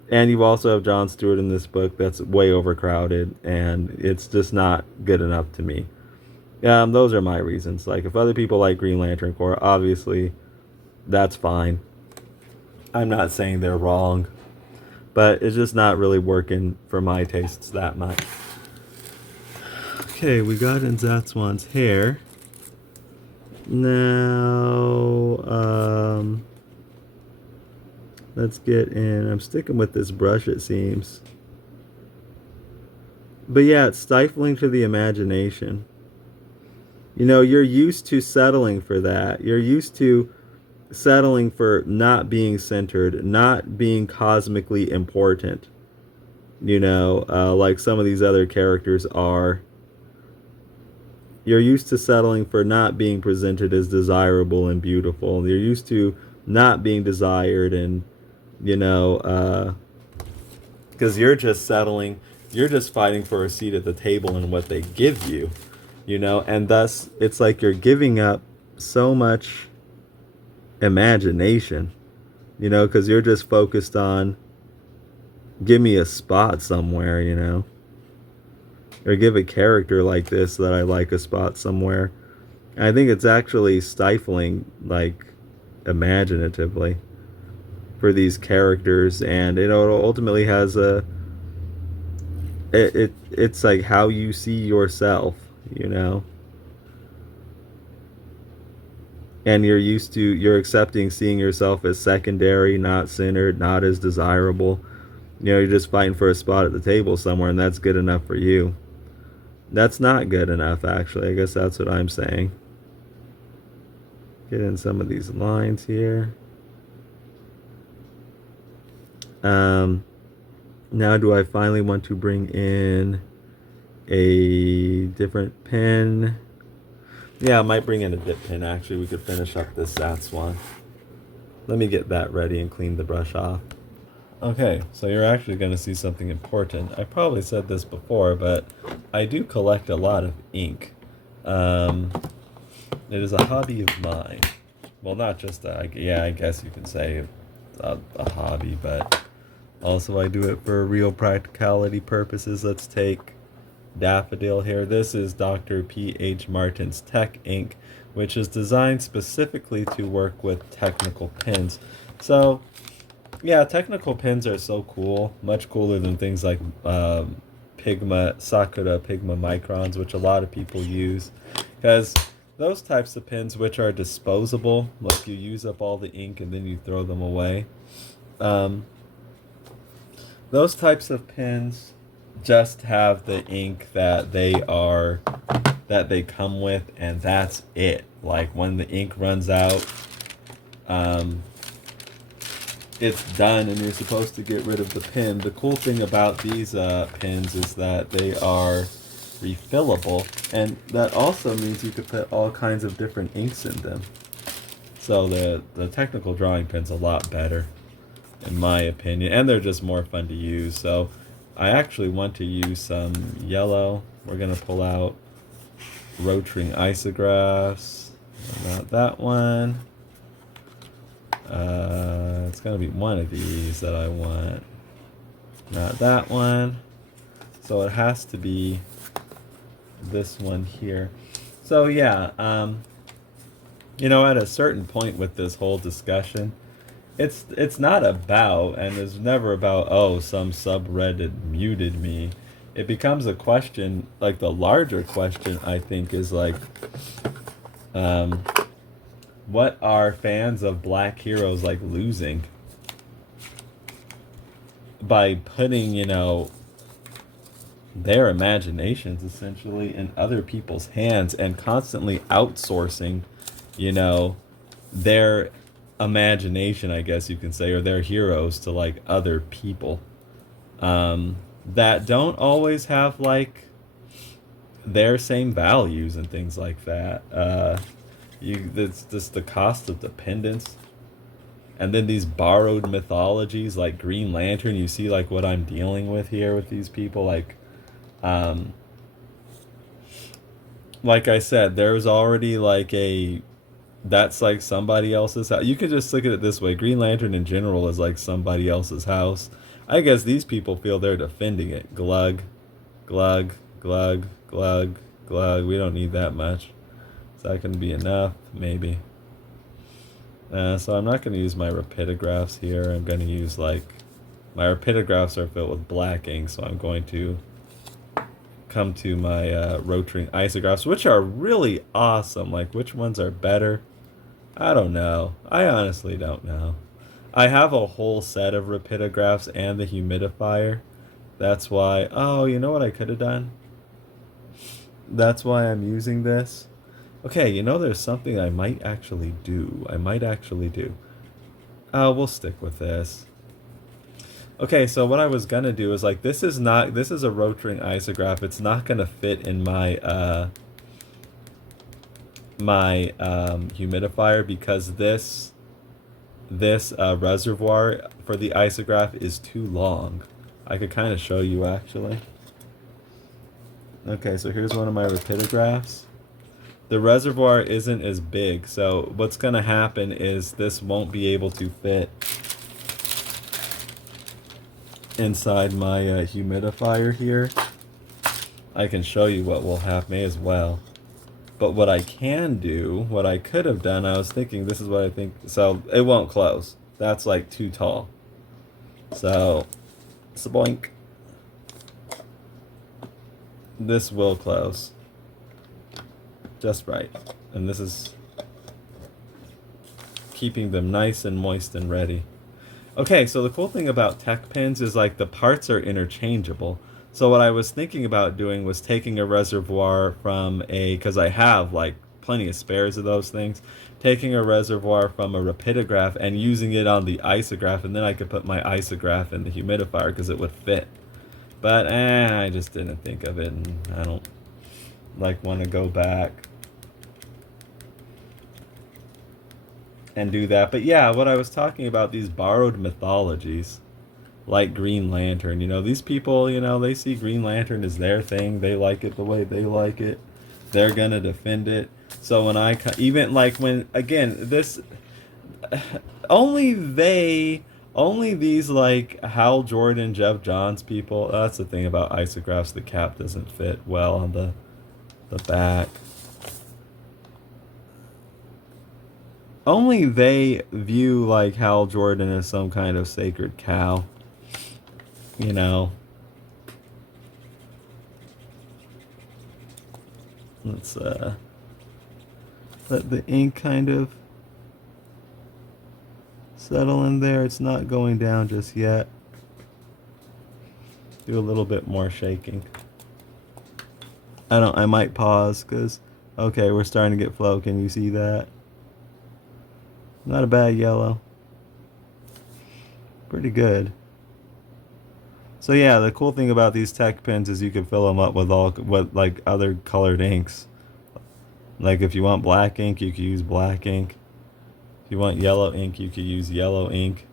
And you also have Jon Stewart in this book that's way overcrowded, and it's just not good enough to me. Those are my reasons. Like, if other people like Green Lantern Corps, obviously, that's fine. I'm not saying they're wrong, but it's just not really working for my tastes that much. Okay, we got in Zatswan's hair. Now, let's get in. I'm sticking with this brush, it seems. But yeah, it's stifling to the imagination. You're used to settling for that. You're used to settling for not being centered, not being cosmically important. Like some of these other characters are. You're used to settling for not being presented as desirable and beautiful. You're used to not being desired, and you know, because you're just settling, you're just fighting for a seat at the table and what they give you, and thus it's like you're giving up so much imagination, because you're just focused on give me a spot somewhere, or give a character like this that I like a spot somewhere. And I think it's actually stifling, like, imaginatively for these characters, and it ultimately has it's like how you see yourself, and you're accepting seeing yourself as secondary, not centered, not as desirable. You're just fighting for a spot at the table somewhere, and that's good enough for you. That's not good enough, actually. I guess that's what I'm saying. Get in some of these lines here. Now do I finally want to bring in a different pen? Yeah, I might bring in a dip pen. Actually, we could finish up this Zatswan. Let me get that ready and clean the brush off. Okay, so you're actually going to see something important. I probably said this before, but I do collect a lot of ink. It is a hobby of mine. Well, not just I guess you can say a hobby, but also I do it for real practicality purposes. Let's take Daffodil here. This is Dr. P.H. Martin's Tech Ink, which is designed specifically to work with technical pens. So, yeah, technical pens are so cool, much cooler than things like Sakura Pigma Microns, which a lot of people use, because those types of pens, which are disposable, like you use up all the ink and then you throw them away, those types of pens just have the ink that they come with, and that's it. Like when the ink runs out, it's done, and you're supposed to get rid of the pen. The cool thing about these pens is that they are refillable, and that also means you could put all kinds of different inks in them. So the technical drawing pen's a lot better, in my opinion, and they're just more fun to use. So I actually want to use some yellow. We're going to pull out Rotring Isographs. Not that one. It's going to be one of these that I want. Not that one. So it has to be this one here. So yeah, at a certain point with this whole discussion, it's not about, and it's never about, oh, some subreddit muted me. It becomes a question, like the larger question, I think, is like, what are fans of Black heroes like losing by putting, their imaginations essentially in other people's hands and constantly outsourcing, their imagination, I guess you can say, or their heroes to like other people that don't always have like their same values and things like that. It's just the cost of dependence. And then these borrowed mythologies like Green Lantern, you see like what I'm dealing with here with these people. Like I said, there's already like that's like somebody else's house. You could just look at it this way. Green Lantern in general is like somebody else's house. I guess these people feel they're defending it. Glug, glug, glug, glug, glug. We don't need that much. Is that going to be enough? Maybe. So I'm not going to use my rapidographs here. I'm going to use my rapidographs are filled with black ink, so I'm going to come to my Rotring Isographs, which are really awesome. Like, which ones are better? I don't know. I honestly don't know. I have a whole set of rapidographs and the humidifier. That's why... Oh, you know what I could have done? That's why I'm using this. Okay, there's something I might actually do. We'll stick with this. Okay, so what I was gonna do is like this is a rotring isograph. It's not gonna fit in my humidifier because this reservoir for the isograph is too long. I could kind of show you actually. Okay, so here's one of my rapidographs. The reservoir isn't as big, so what's gonna happen is this won't be able to fit inside my humidifier here. I can show you what we'll have, may as well. But what I can do, what I could have done, I was thinking, this is what I think, so it won't close. That's like too tall. So, boink. This will close. Just right. And this is keeping them nice and moist and ready. Okay, so the cool thing about tech pins is like the parts are interchangeable. So what I was thinking about doing was taking a reservoir from because I have like plenty of spares of those things, taking a reservoir from a rapidograph and using it on the isograph, and then I could put my isograph in the humidifier because it would fit. But I just didn't think of it, and I don't like want to go back and do that. But yeah, what I was talking about, these borrowed mythologies, like Green Lantern, you know, these people, you know, they see Green Lantern as their thing. They like it the way they like it. They're gonna defend it. So when I even like when again this only these like Hal Jordan, Jeff Johns people. That's the thing about isographs. The cap doesn't fit well on the back. Only they view like Hal Jordan as some kind of sacred cow. You know. Let's let the ink kind of settle in there. It's not going down just yet. Do a little bit more shaking. I might pause because, okay, we're starting to get flow. Can you see that? Not a bad yellow. Pretty good. So yeah, the cool thing about these tech pens is you can fill them up with like other colored inks. Like if you want black ink, you can use black ink. If you want yellow ink, you can use yellow ink.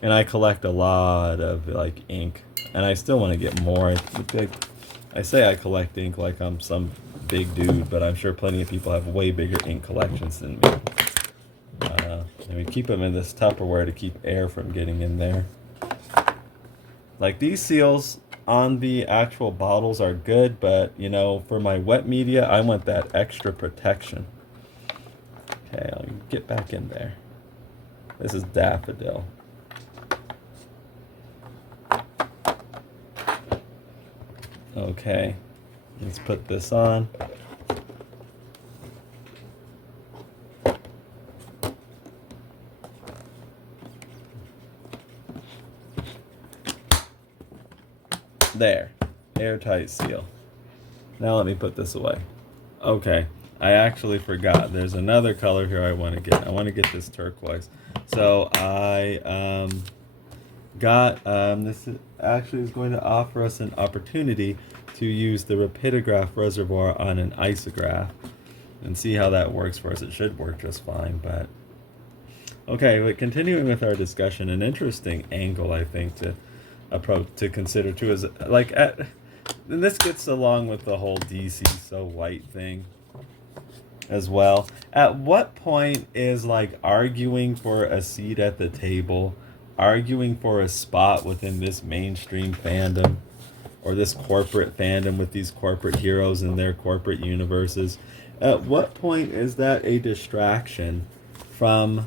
And I collect a lot of like ink, and I still want to get more. I say I collect ink like I'm some big dude, but I'm sure plenty of people have way bigger ink collections than me. And we keep them in this Tupperware to keep air from getting in there. Like these seals on the actual bottles are good, but you know, for my wet media, I want that extra protection. Okay, I'll get back in there. This is Daffodil. Okay, let's put this on. There, airtight seal. Now let me put this away. Okay, I actually forgot. There's another color here I want to get. I want to get this turquoise. So I got this actually is going to offer us an opportunity to use the rapidograph reservoir on an isograph and see how that works for us. It should work just fine, but okay. But continuing with our discussion, an interesting angle I think to approach to consider too is like and this gets along with the whole DC so white thing as well. At what point is like arguing for a seat at the table, arguing for a spot within this mainstream fandom or this corporate fandom with these corporate heroes and their corporate universes, at what point is that a distraction from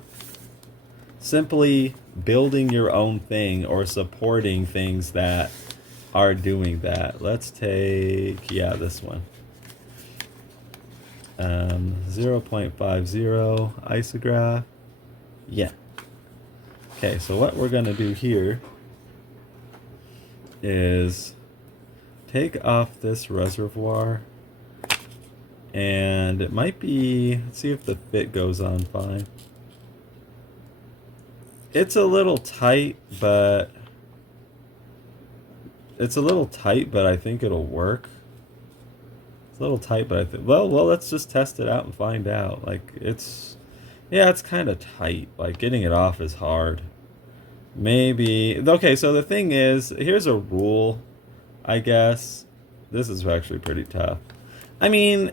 simply building your own thing or supporting things that are doing that? Let's take, this one. 0.50 isograph. Yeah. Okay, so what we're going to do here is take off this reservoir, and it might be, let's see if the fit goes on fine. It's a little tight, but It's a little tight, but I think it'll work. It's a little tight, but I think, well, let's just test it out and find out. Like, yeah, it's kind of tight. Like, getting it off is hard. Maybe, okay, so the thing is, here's a rule, I guess. This is actually pretty tough. I mean,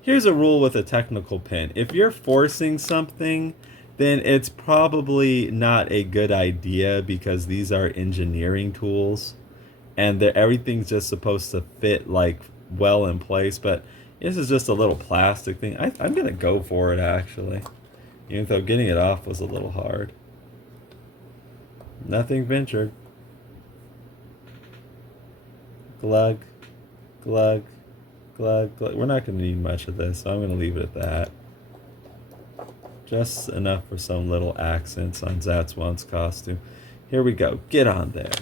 here's a rule with a technical pin. If you're forcing something, then it's probably not a good idea because these are engineering tools and everything's just supposed to fit like well in place. But this is just a little plastic thing. I'm gonna go for it actually, even though getting it off was a little hard. Nothing ventured. Glug, glug, glug, glug. We're not gonna need much of this, so I'm gonna leave it at that. Just enough for some little accents on Zatswan's costume. Here we go. Get on there.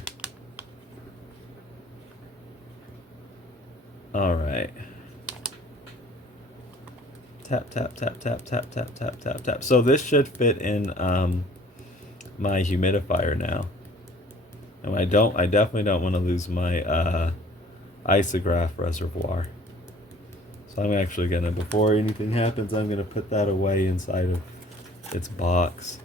Alright. Tap, tap, tap, tap, tap, tap, tap, tap, tap. So this should fit in my humidifier now. And I definitely don't want to lose my isograph reservoir. So I'm actually gonna, before anything happens, I'm gonna put that away inside of its box.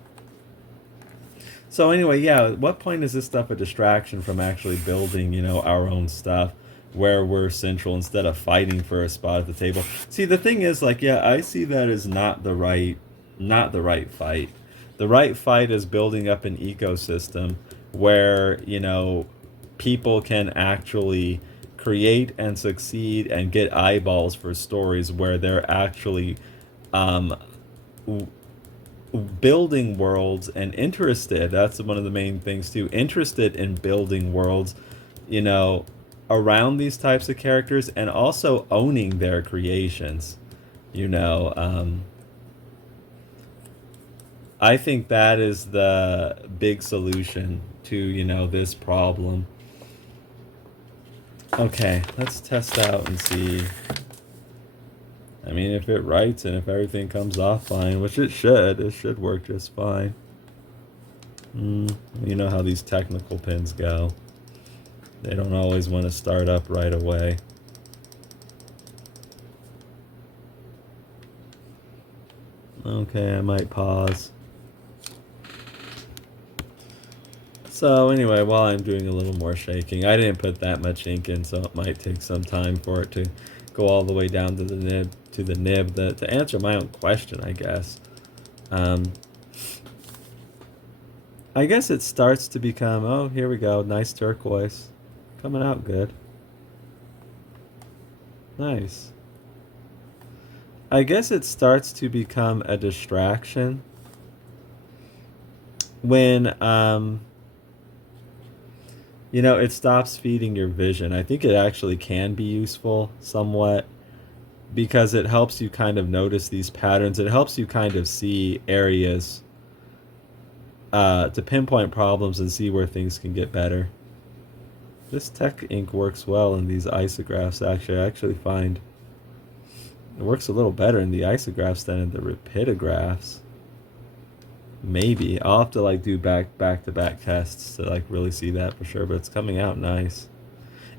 So anyway, yeah, at what point is this stuff a distraction from actually building, you know, our own stuff where we're central instead of fighting for a spot at the table? See, the thing is, like, yeah, I see that as not the right fight. The right fight is building up an ecosystem where, you know, people can actually create and succeed and get eyeballs for stories where they're actually building worlds and interested. That's one of the main things too. Interested in building worlds, you know, around these types of characters and also owning their creations. You know, I think that is the big solution to, you know, this problem. Okay, let's test out and see. I mean, if it writes and if everything comes off fine, which it should work just fine. You know how these technical pins go. They don't always want to start up right away. Okay, I might pause. So anyway, while I'm doing a little more shaking, I didn't put that much ink in, so it might take some time for it to go all the way down to the nib. To answer my own question, I guess. I guess it starts to become, oh, here we go, nice turquoise. Coming out good. Nice. I guess it starts to become a distraction when, you know, it stops feeding your vision. I think it actually can be useful somewhat because it helps you kind of notice these patterns. It helps you kind of see areas to pinpoint problems and see where things can get better. This tech ink works well in these isographs, actually. I actually find it works a little better in the isographs than in the rapidographs. Maybe. I'll have to like do back-to-back tests to like really see that for sure, but it's coming out nice.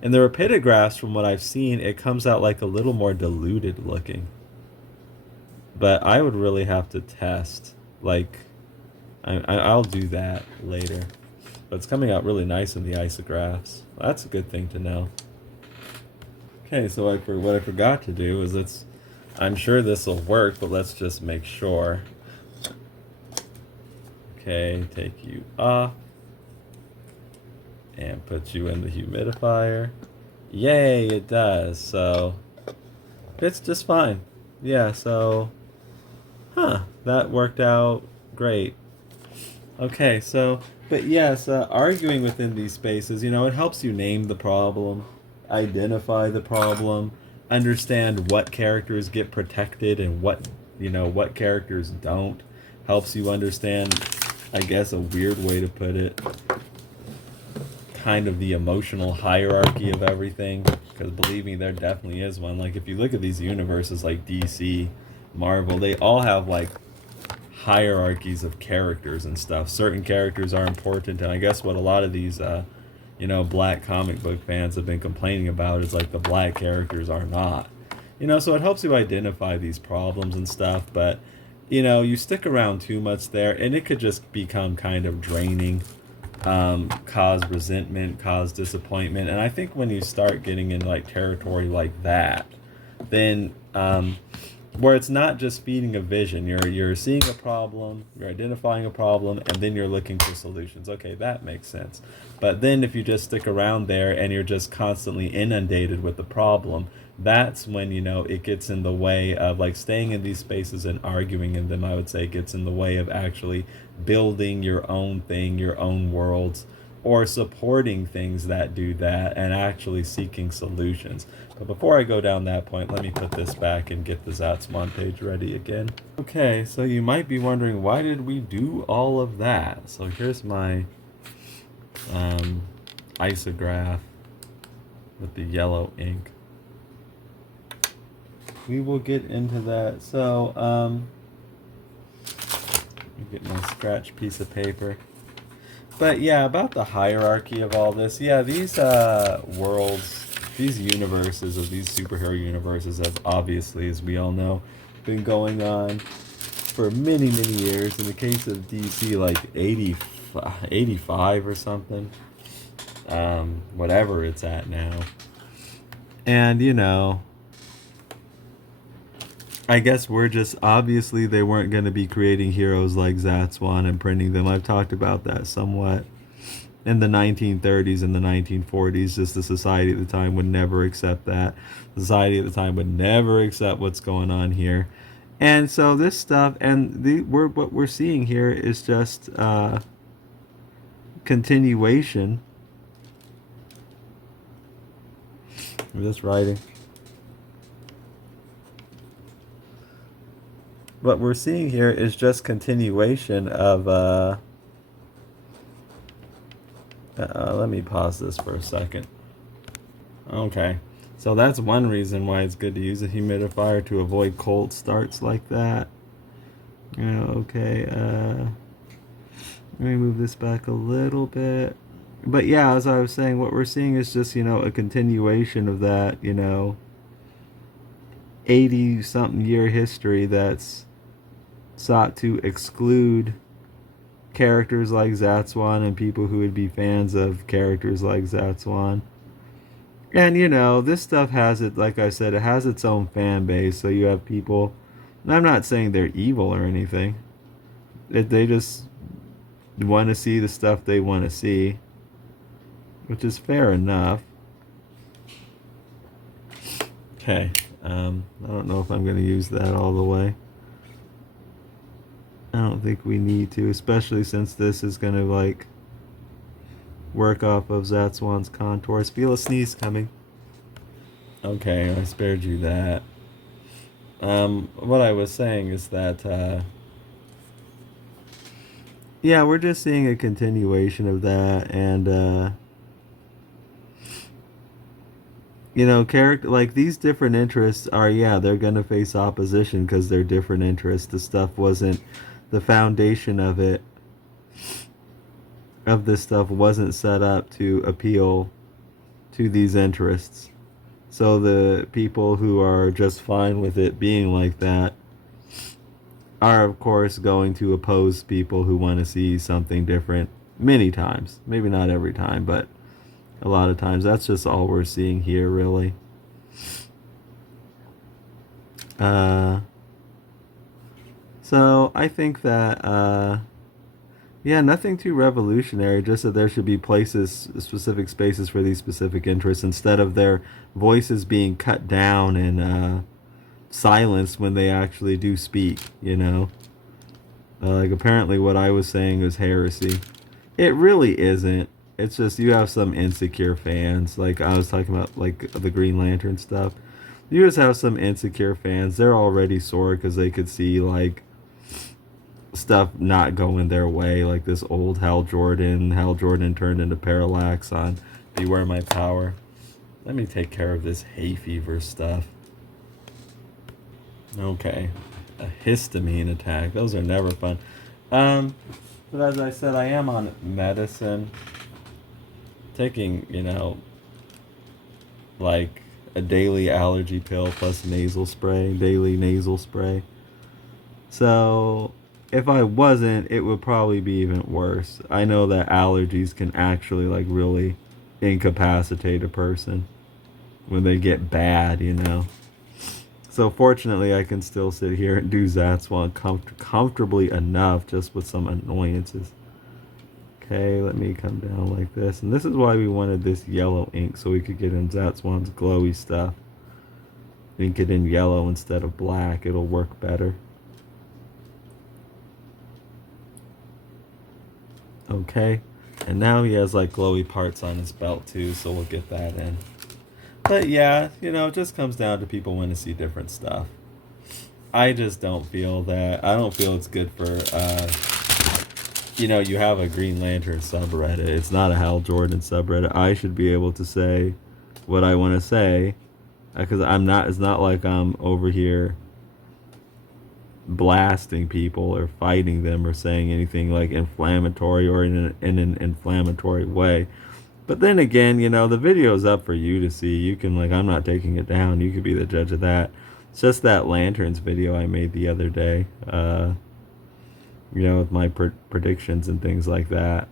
In the rapidographs, from what I've seen, it comes out like a little more diluted looking. But I would really have to test. Like, I'll do that later. But it's coming out really nice in the isographs. That's a good thing to know. Okay, so what I forgot to do is I'm sure this will work, but let's just make sure. Okay, take you off. And put you in the humidifier. Yay, it does. So, it's just fine. Yeah, so, that worked out great. Okay, so, but yes, arguing within these spaces, you know, it helps you name the problem, identify the problem, understand what characters get protected and what characters don't. Helps you understand, I guess, a weird way to put it, kind of the emotional hierarchy of everything, because believe me, there definitely is one. Like, if you look at these universes like DC, Marvel, they all have like hierarchies of characters and stuff. Certain characters are important, and I guess what a lot of these black comic book fans have been complaining about, is like the black characters are not. So it helps you identify these problems and stuff, but you stick around too much there and it could just become kind of draining, cause resentment, cause disappointment. And I think when you start getting in like territory like that, then where it's not just feeding a vision, you're seeing a problem, you're identifying a problem, and then you're looking for solutions. Okay, that makes sense. But then if you just stick around there and you're just constantly inundated with the problem, that's when it gets in the way of like staying in these spaces and arguing in them. I would say it gets in the way of actually building your own thing, your own worlds, or supporting things that do that and actually seeking solutions. But before I go down that point, let me put this back and get the Zatswan page ready again. Okay, so you might be wondering, why did we do all of that? So here's my isograph with the yellow ink. We will get into that. So, let me get my scratch piece of paper. But yeah, about the hierarchy of all this. Yeah, these worlds, these universes of these superhero universes have obviously, as we all know, been going on for many, many years. In the case of DC, like 85 or something. Whatever it's at now. And, I guess we're just, obviously they weren't going to be creating heroes like Zatswan and printing them. I've talked about that somewhat. In the 1930s and the 1940s, just the society at the time would never accept that. The society at the time would never accept what's going on here. And so this stuff, and what we're seeing here is just continuation of this writing. What we're seeing here is just continuation of, let me pause this for a second. Okay, so that's one reason why it's good to use a humidifier, to avoid cold starts like that. Okay, let me move this back a little bit. But yeah, as I was saying, what we're seeing is just, a continuation of that, 80-something year history that's sought to exclude characters like Zatswan and people who would be fans of characters like Zatswan. And this stuff has it, like I said, it has its own fan base. So you have people, and I'm not saying they're evil or anything, they just want to see the stuff they want to see, which is fair enough. Okay, I don't know if I'm going to use that all the way. I don't think we need to, especially since this is going to like work off of Zatswan's contours. Feel a sneeze coming. Okay, I spared you that. What I was saying is that yeah, we're just seeing a continuation of that, and character, like, these different interests are, yeah, they're gonna face opposition because they're different interests. The stuff wasn't, the foundation of it, of this stuff wasn't set up to appeal to these interests. So the people who are just fine with it being like that are, of course, going to oppose people who want to see something different many times. Maybe not every time, but a lot of times. That's just all we're seeing here, really. So I think that, yeah, nothing too revolutionary, just that there should be places, specific spaces for these specific interests, instead of their voices being cut down and silenced when they actually do speak, like, apparently what I was saying was heresy. It really isn't. It's just you have some insecure fans, like I was talking about, like the Green Lantern stuff. You just have some insecure fans. They're already sore because they could see, like, stuff not going their way, like this old Hal Jordan turned into Parallax on Beware My Power. Let me take care of this hay fever stuff. Okay, a histamine attack. Those are never fun. But as I said, I am on medicine. taking, like a daily allergy pill plus daily nasal spray. So if I wasn't, it would probably be even worse. I know that allergies can actually like really incapacitate a person when they get bad. So fortunately, I can still sit here and do Zatswan comfortably enough, just with some annoyances. Okay, let me come down like this. And this is why we wanted this yellow ink, so we could get in Zatswan's glowy stuff. Ink it in yellow instead of black. It'll work better. Okay, and now he has like glowy parts on his belt too, so we'll get that in. But yeah, it just comes down to people want to see different stuff. I just don't feel that. I don't feel it's good for, you have a Green Lantern subreddit. It's not a Hal Jordan subreddit. I should be able to say what I want to say, because it's not like I'm over here blasting people or fighting them or saying anything like inflammatory or in an inflammatory way. But then again, the video's up for you to see. You can, I'm not taking it down. You could be the judge of that. It's just that Lanterns video I made the other day, with my predictions and things like that.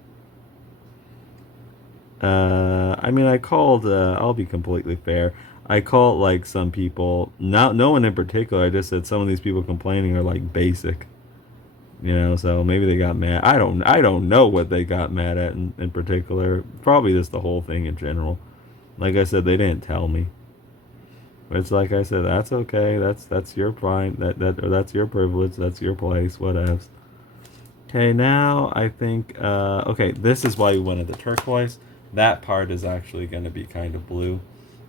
I called, I'll be completely fair, I called, some people, no one in particular, I just said some of these people complaining are, basic. So maybe they got mad. I don't know what they got mad at in particular. Probably just the whole thing in general. Like I said, they didn't tell me. But it's like I said, that's okay. That's your prime. That's your privilege. That's your place. Whatevs. Okay, now I think. Okay, this is why we wanted the turquoise. That part is actually going to be kind of blue.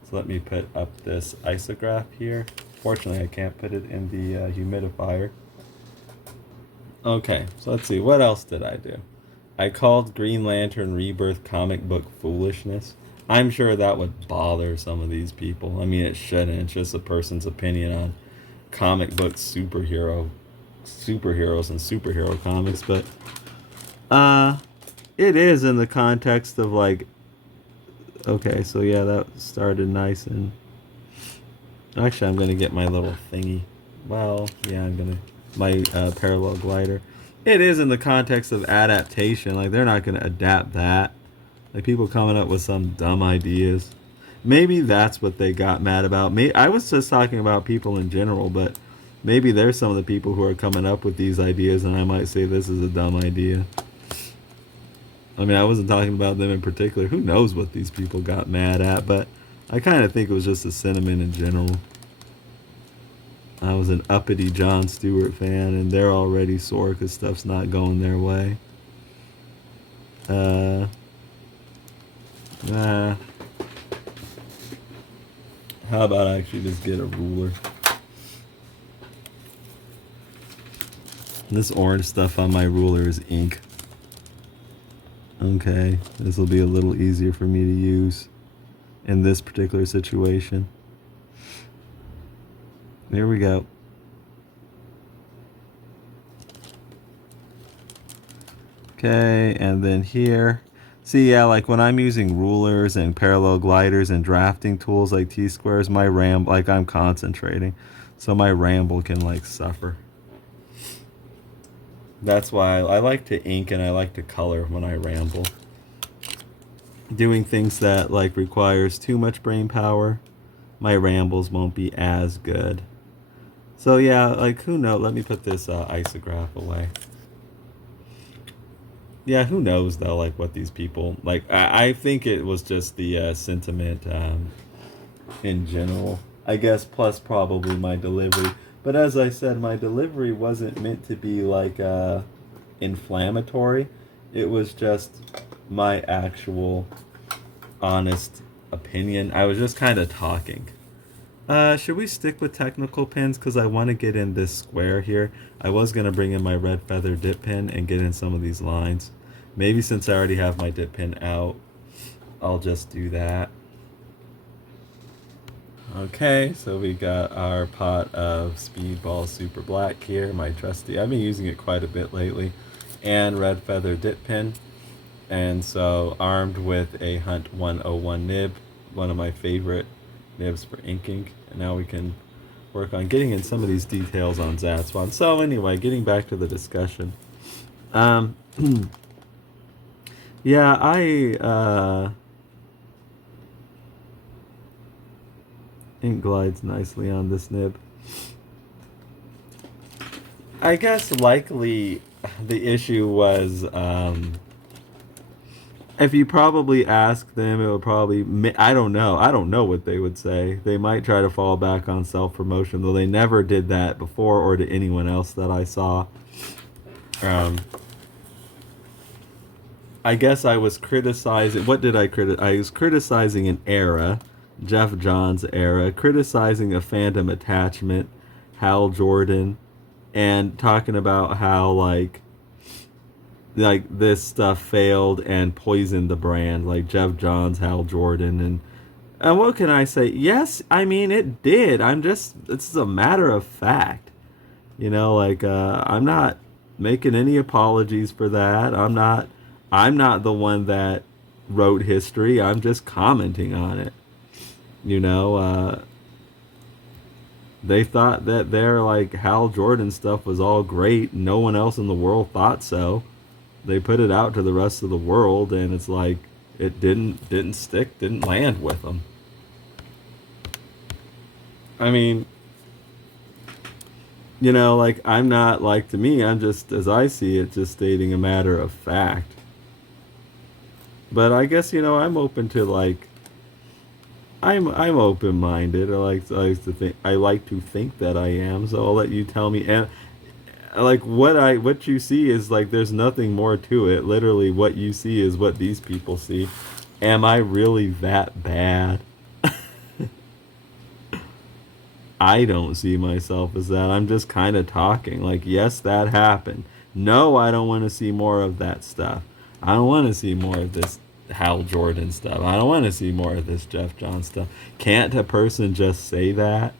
So let me put up this isograph here. Fortunately, I can't put it in the humidifier. Okay, so let's see. What else did I do? I called Green Lantern Rebirth comic book foolishness. I'm sure that would bother some of these people. I mean, it shouldn't. It's just a person's opinion on comic book superheroes and superhero comics. But it is in the context of okay, so yeah, that started nice. And actually, I'm going to get my little thingy. Well, yeah, I'm going to... my parallel glider. It is in the context of adaptation. They're not going to adapt that. People coming up with some dumb ideas. Maybe that's what they got mad about. I was just talking about people in general, but maybe there's some of the people who are coming up with these ideas, and I might say this is a dumb idea. I wasn't talking about them in particular. Who knows what these people got mad at, but I kind of think it was just a sentiment in general. I was an uppity Jon Stewart fan, and they're already sore because stuff's not going their way. How about I actually just get a ruler? This orange stuff on my ruler is ink. Okay, this will be a little easier for me to use in this particular situation. There we go. Okay, and then here. See, yeah, when I'm using rulers and parallel gliders and drafting tools like T-squares, my I'm concentrating. So my ramble can, suffer. That's why I like to ink and I like to color when I ramble. Doing things that, requires too much brain power, my rambles won't be as good. So yeah, who knows? Let me put this isograph away. Yeah, who knows though? What these people I think it was just the sentiment in general. I guess plus probably my delivery. But as I said, my delivery wasn't meant to be inflammatory. It was just my actual honest opinion. I was just kind of talking. Should we stick with technical pins? Because I want to get in this square here. I was going to bring in my red feather dip pen and get in some of these lines. Maybe since I already have my dip pen out, I'll just do that. Okay, so we got our pot of Speedball Super Black here, my trusty. I've been using it quite a bit lately. And red feather dip pen. And so, armed with a Hunt 101 nib, one of my favorite nibs for inking, and now we can work on getting in some of these details on Zatswan. So, anyway, getting back to the discussion. Um, yeah, ink glides nicely on this nib. I guess likely the issue was if you probably ask them, it would probably, I don't know. I don't know what they would say. They might try to fall back on self promotion, though they never did that before or to anyone else that I saw. Um, I guess I was criticizing. What did I criticize? I was criticizing an era, Jeff Johns' era, criticizing a fandom attachment, Hal Jordan, and talking about how like this stuff failed and poisoned the brand, like Jeff Johns, Hal Jordan, and what can I say? Yes, I mean it did. It's a matter of fact. I'm not making any apologies for that. I'm not the one that wrote history. I'm just commenting on it. You know, they thought that their like Hal Jordan stuff was all great. No one else in the world thought so. They put it out to the rest of the world, and it's like it didn't stick, didn't land with them. I mean, like I'm not like to me. I'm just as I see it, just stating a matter of fact. But I guess I'm open to like I'm open minded. I like to think that I am. So I'll let you tell me. And like what you see is like there's nothing more to it. Literally, what you see is what these people see. Am I really that bad? I don't see myself as that. I'm just kind of talking. Like, yes, that happened. No, I don't want to see more of that stuff. I don't want to see more of this Hal Jordan stuff. I don't want to see more of this Jeff John stuff. Can't a person just say that?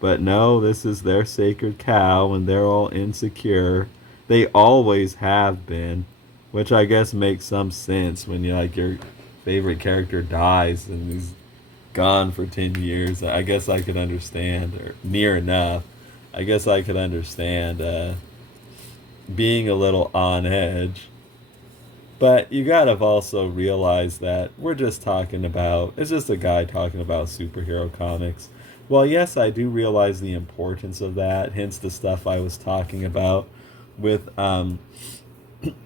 But no, this is their sacred cow and they're all insecure. They always have been, which I guess makes some sense when your favorite character dies and he's gone for 10 years. I guess I could understand, or near enough. I guess I could understand being a little on edge. But you gotta also realize that it's just a guy talking about superhero comics. Well, yes, I do realize the importance of that, hence the stuff I was talking about with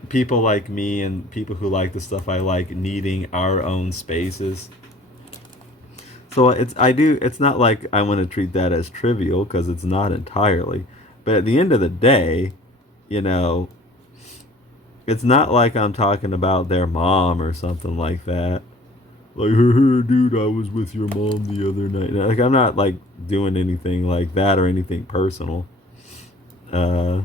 people like me and people who like the stuff I like needing our own spaces. So it's not like I want to treat that as trivial because it's not entirely. But at the end of the day, you know, it's not like I'm talking about their mom or something like that. Like, hey, dude, I was with your mom the other night. Like, I'm not like doing anything like that or anything personal. Uh,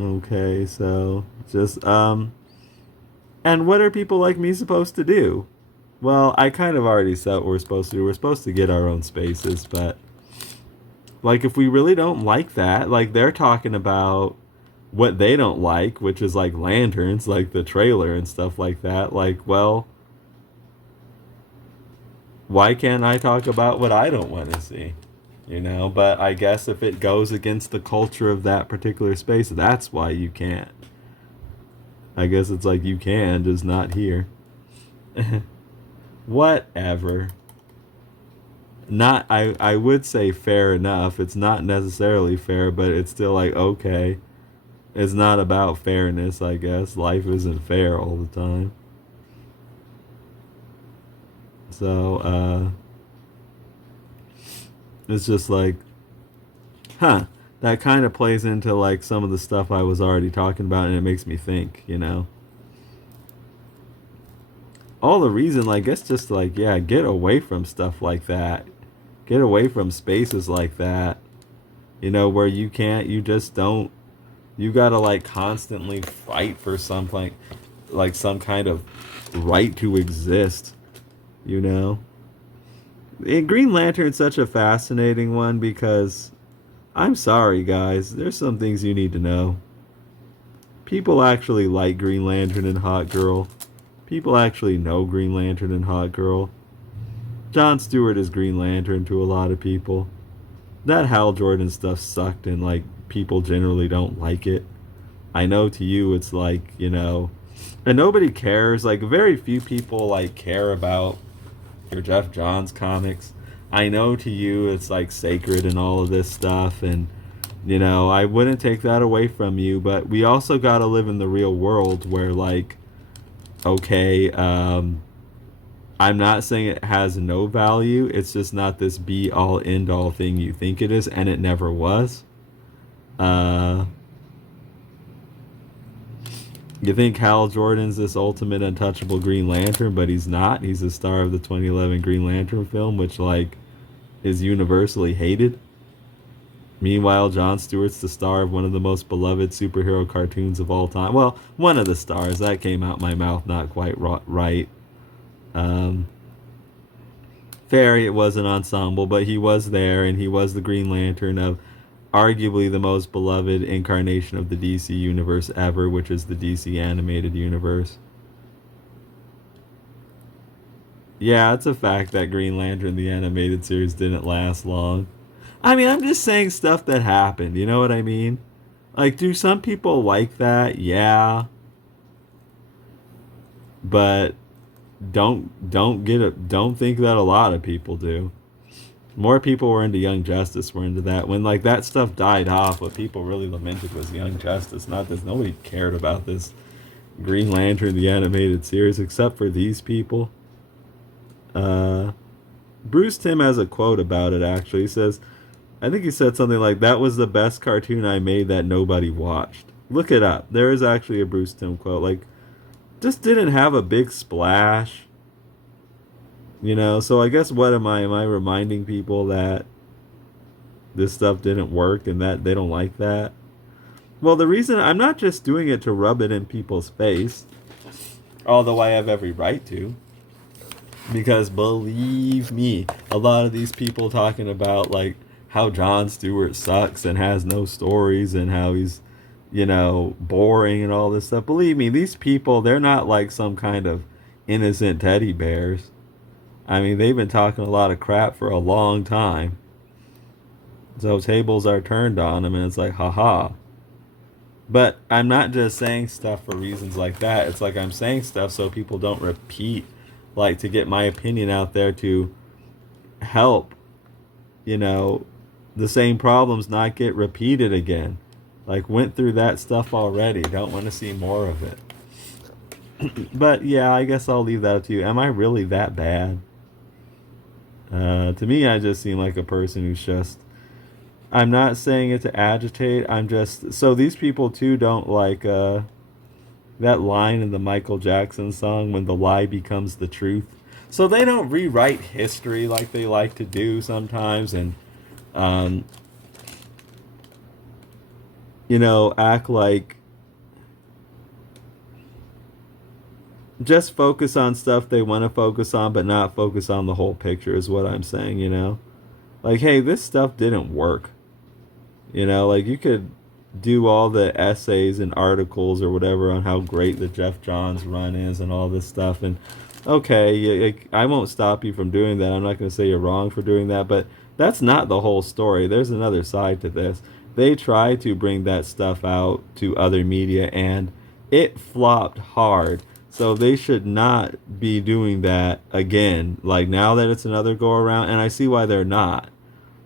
okay, so just and what are people like me supposed to do? Well, I kind of already said what we're supposed to do. We're supposed to get our own spaces, but like if we really don't like that, like they're talking about what they don't like, which is like lanterns, like the trailer and stuff like that. Like, well, why can't I talk about what I don't want to see? But I guess if it goes against the culture of that particular space, that's why you can't. I guess it's like you can, just not here. Whatever. Not I would say fair enough. It's not necessarily fair, but it's still like okay. It's not about fairness, I guess. Life isn't fair all the time. So, it's just like, huh, that kind of plays into like some of the stuff I was already talking about, and it makes me think. All the reason, like, it's just like, yeah, get away from stuff like that. Get away from spaces like that, where you just don't, you gotta like constantly fight for something, like some kind of right to exist, you know? Green Lantern's such a fascinating one because I'm sorry, guys. There's some things you need to know. People actually like Green Lantern and Hot Girl. People actually know Green Lantern and Hot Girl. John Stewart is Green Lantern to a lot of people. That Hal Jordan stuff sucked and like people generally don't like it. I know to you it's like, and nobody cares. Like very few people like care about your Jeff Johns comics. I know to you it's like sacred and all of this stuff, and I wouldn't take that away from you, but we also got to live in the real world where like okay, I'm not saying it has no value. It's just not this be all end all thing you think it is, and it never was. You think Hal Jordan's this ultimate untouchable Green Lantern, but he's not. He's the star of the 2011 Green Lantern film, which like is universally hated. Meanwhile, Jon Stewart's the star of one of the most beloved superhero cartoons of all time. Well, one of the stars. That came out my mouth not quite right. Fair, it was an ensemble, but he was there, and he was the Green Lantern of arguably the most beloved incarnation of the DC universe ever, which is the DC animated universe. Yeah, it's a fact that Green Lantern, the animated series, didn't last long. I mean, I'm just saying stuff that happened, you know what I mean? Like, do some people like that? Yeah. But don't think that a lot of people do. More people were into Young Justice, were into that. When like that stuff died off, what people really lamented was Young Justice, not this. Nobody cared about this Green Lantern, the animated series, except for these people. Bruce Timm has a quote about it, actually. He says, I think he said something like, that was the best cartoon I made that nobody watched. Look it up. There is actually a Bruce Timm quote. Like, just didn't have a big splash. So I guess what am I reminding people that this stuff didn't work and that they don't like that? Well, the reason I'm not just doing it to rub it in people's face, although I have every right to, because believe me, a lot of these people talking about like how Jon Stewart sucks and has no stories and how he's boring and all this stuff. Believe me, these people, they're not like some kind of innocent teddy bears. I mean, they've been talking a lot of crap for a long time. So tables are turned on them, and it's like, haha. But I'm not just saying stuff for reasons like that. It's like I'm saying stuff so people don't repeat, like to get my opinion out there to help, the same problems not get repeated again. Like, went through that stuff already. Don't want to see more of it. But yeah, I guess I'll leave that up to you. Am I really that bad? To me, I just seem like a person who's just... I'm not saying it to agitate. I'm just... So these people, too, don't like that line in the Michael Jackson song, when the lie becomes the truth. So they don't rewrite history like they like to do sometimes and, act like... Just focus on stuff they want to focus on, but not focus on the whole picture is what I'm saying, Like, hey, this stuff didn't work. Like you could do all the essays and articles or whatever on how great the Jeff Johns run is and all this stuff. And okay, I won't stop you from doing that. I'm not going to say you're wrong for doing that, but that's not the whole story. There's another side to this. They try to bring that stuff out to other media and it flopped hard. So they should not be doing that again. Like now that it's another go around, and I see why they're not.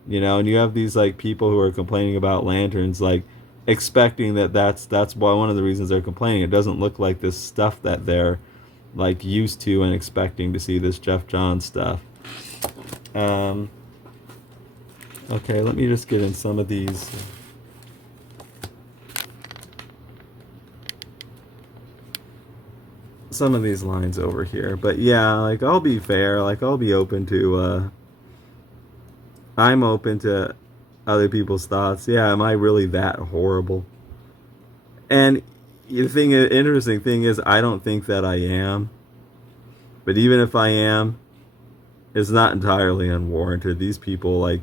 And you have these like people who are complaining about lanterns, like expecting that's why one of the reasons they're complaining. It doesn't look like this stuff that they're like used to and expecting to see, this Jeff Johns stuff. Okay, let me just get in some of these. Some of these lines over here, but yeah, like I'll be fair, like I'll be open to I'm open to other people's thoughts. Yeah, am I really that horrible? And the interesting thing is, I don't think that I am, but even if I am, it's not entirely unwarranted. These people, I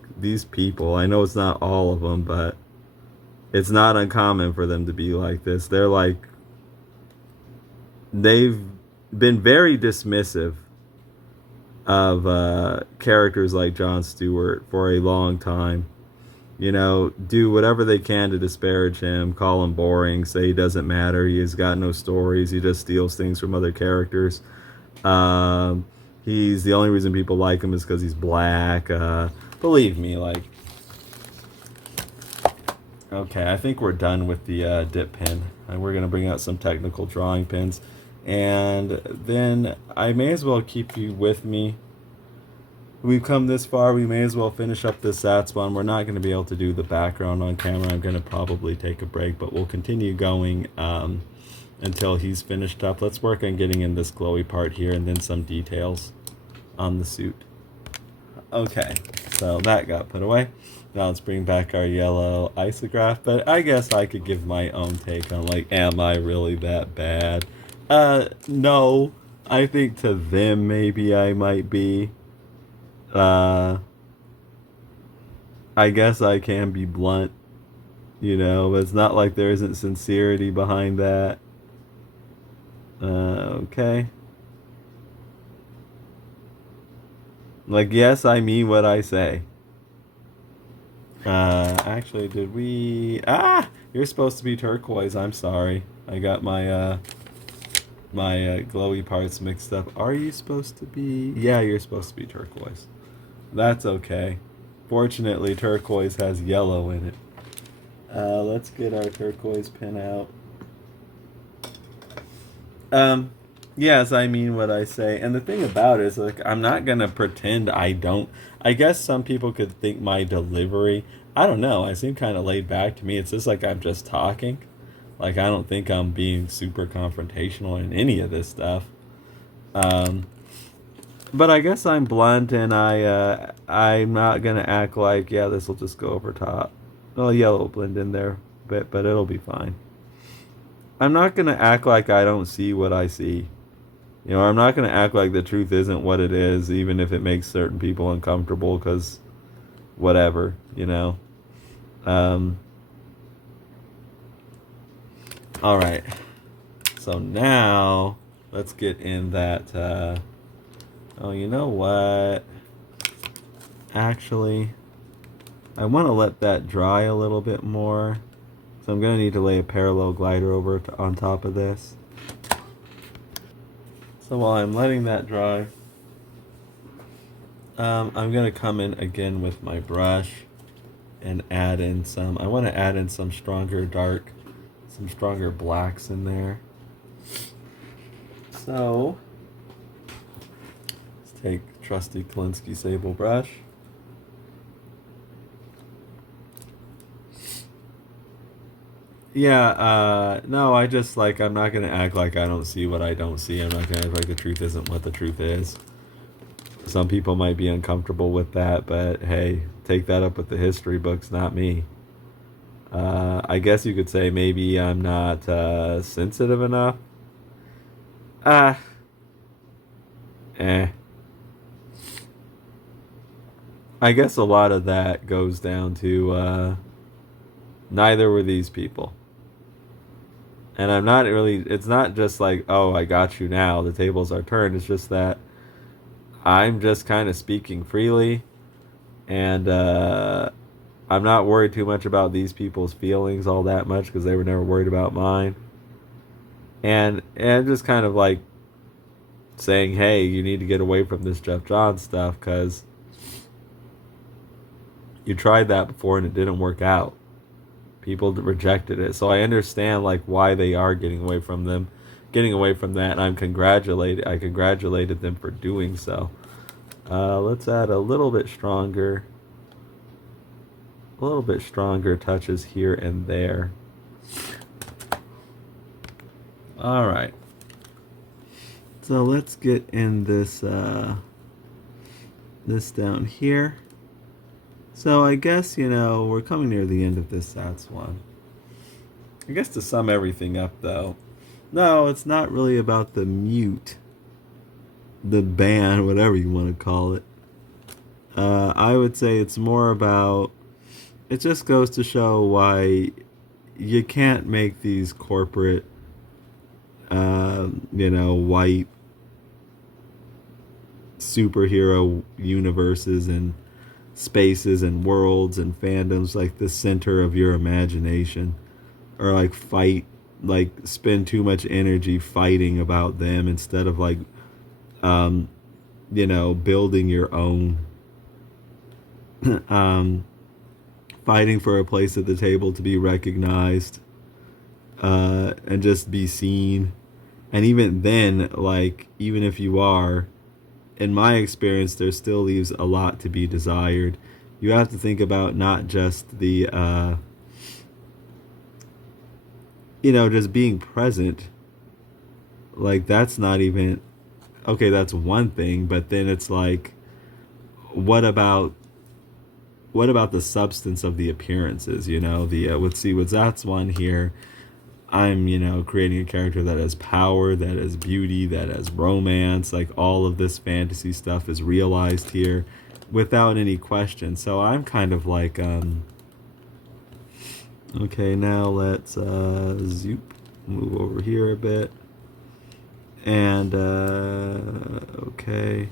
know it's not all of them, but it's not uncommon for them to be like this. They're like they've been very dismissive of characters like Jon Stewart for a long time. You know, do whatever they can to disparage him, call him boring, say he doesn't matter, he has got no stories, he just steals things from other characters. Um, he's the only reason people like him is because he's black. Believe me, like, okay, I think we're done with the dip pen. And we're going to bring out some technical drawing pins. And then I may as well keep you with me. We've come this far, we may as well finish up this Zatswan. We're not going to be able to do the background on camera. I'm going to probably take a break, but we'll continue going until he's finished up. Let's work on getting in this glowy part here and then some details on the suit. Okay, so that got put away. Now let's bring back our yellow isograph, but I guess I could give my own take on, like, am I really that bad? No. I think to them maybe I might be. I guess I can be blunt, you know, but it's not like there isn't sincerity behind that. Okay. Like, yes, I mean what I say. Actually, did we... Ah! You're supposed to be turquoise. I'm sorry. I got my glowy parts mixed up. Are you supposed to be... Yeah, you're supposed to be turquoise. That's okay. Fortunately, turquoise has yellow in it. Let's get our turquoise pin out. Yes, I mean what I say. And the thing about it is, like, I'm not going to pretend I don't. I guess some people could think my delivery, I don't know, I seem kind of laid back to me. It's just like I'm just talking. Like, I don't think I'm being super confrontational in any of this stuff. But I guess I'm blunt, and I'm not going to act like, yeah, this will just go over top. Well, yellow will blend in there a bit, but it'll be fine. I'm not going to act like I don't see what I see. You know, I'm not going to act like the truth isn't what it is, even if it makes certain people uncomfortable, because whatever, you know. All right. So now, let's get in that... oh, you know what? Actually, I want to let that dry a little bit more. So I'm going to need to lay a parallel glider over on top of this. So while I'm letting that dry, I'm going to come in again with my brush and add in some, I want to add in some stronger blacks in there. So, let's take trusty Kolinsky sable brush. Yeah, no, I just, like, I'm not going to act like I don't see what I don't see. I'm not going to act like the truth isn't what the truth is. Some people might be uncomfortable with that, but hey, take that up with the history books, not me. I guess you could say maybe I'm not sensitive enough. Eh. I guess a lot of that goes down to neither were these people. And I'm not really, it's not just like, oh, I got you now, the tables are turned. It's just that I'm just kind of speaking freely, and I'm not worried too much about these people's feelings all that much, because they were never worried about mine. And I'm just kind of like saying, hey, you need to get away from this Jeff Johns stuff, because you tried that before and it didn't work out. People rejected it. So I understand, like, why they are getting away from that, and I congratulated them for doing so. Let's add a little bit stronger touches here and there. All right. So let's get in this down here. So I guess, you know, we're coming near the end of this Zatswan. I guess to sum everything up, though, no, it's not really about the mute, the ban, whatever you want to call it. I would say it's more about, it just goes to show why you can't make these corporate white superhero universes and spaces and worlds and fandoms like the center of your imagination, or like spend too much energy fighting about them instead of building your own, fighting for a place at the table to be recognized, and just be seen. And even then, even if you are, in my experience, there still leaves a lot to be desired. You have to think about not just the, just being present. That's not even, okay, that's one thing, but then it's what about the substance of the appearances? Let's see, with Zatswan here, I'm, creating a character that has power, that has beauty, that has romance. All of this fantasy stuff is realized here without any question. So I'm kind of okay, now let's move over here a bit. And, okay.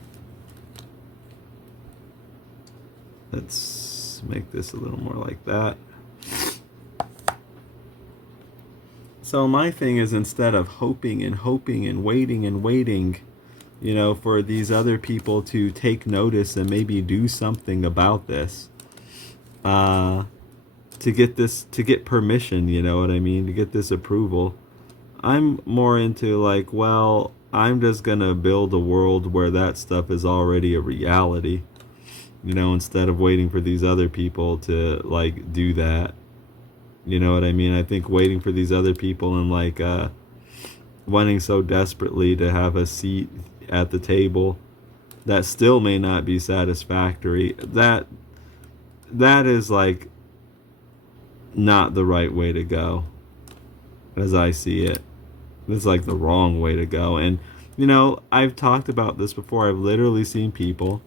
Let's make this a little more like that. So my thing is, instead of hoping and waiting, for these other people to take notice and maybe do something about this, to get permission, you know what I mean, to get this approval, I'm more into I'm just gonna build a world where that stuff is already a reality, instead of waiting for these other people to do that. You know what I mean? I think waiting for these other people and wanting so desperately to have a seat at the table that still may not be satisfactory, that is not the right way to go, as I see it. It's the wrong way to go. And I've talked about this before. I've literally seen people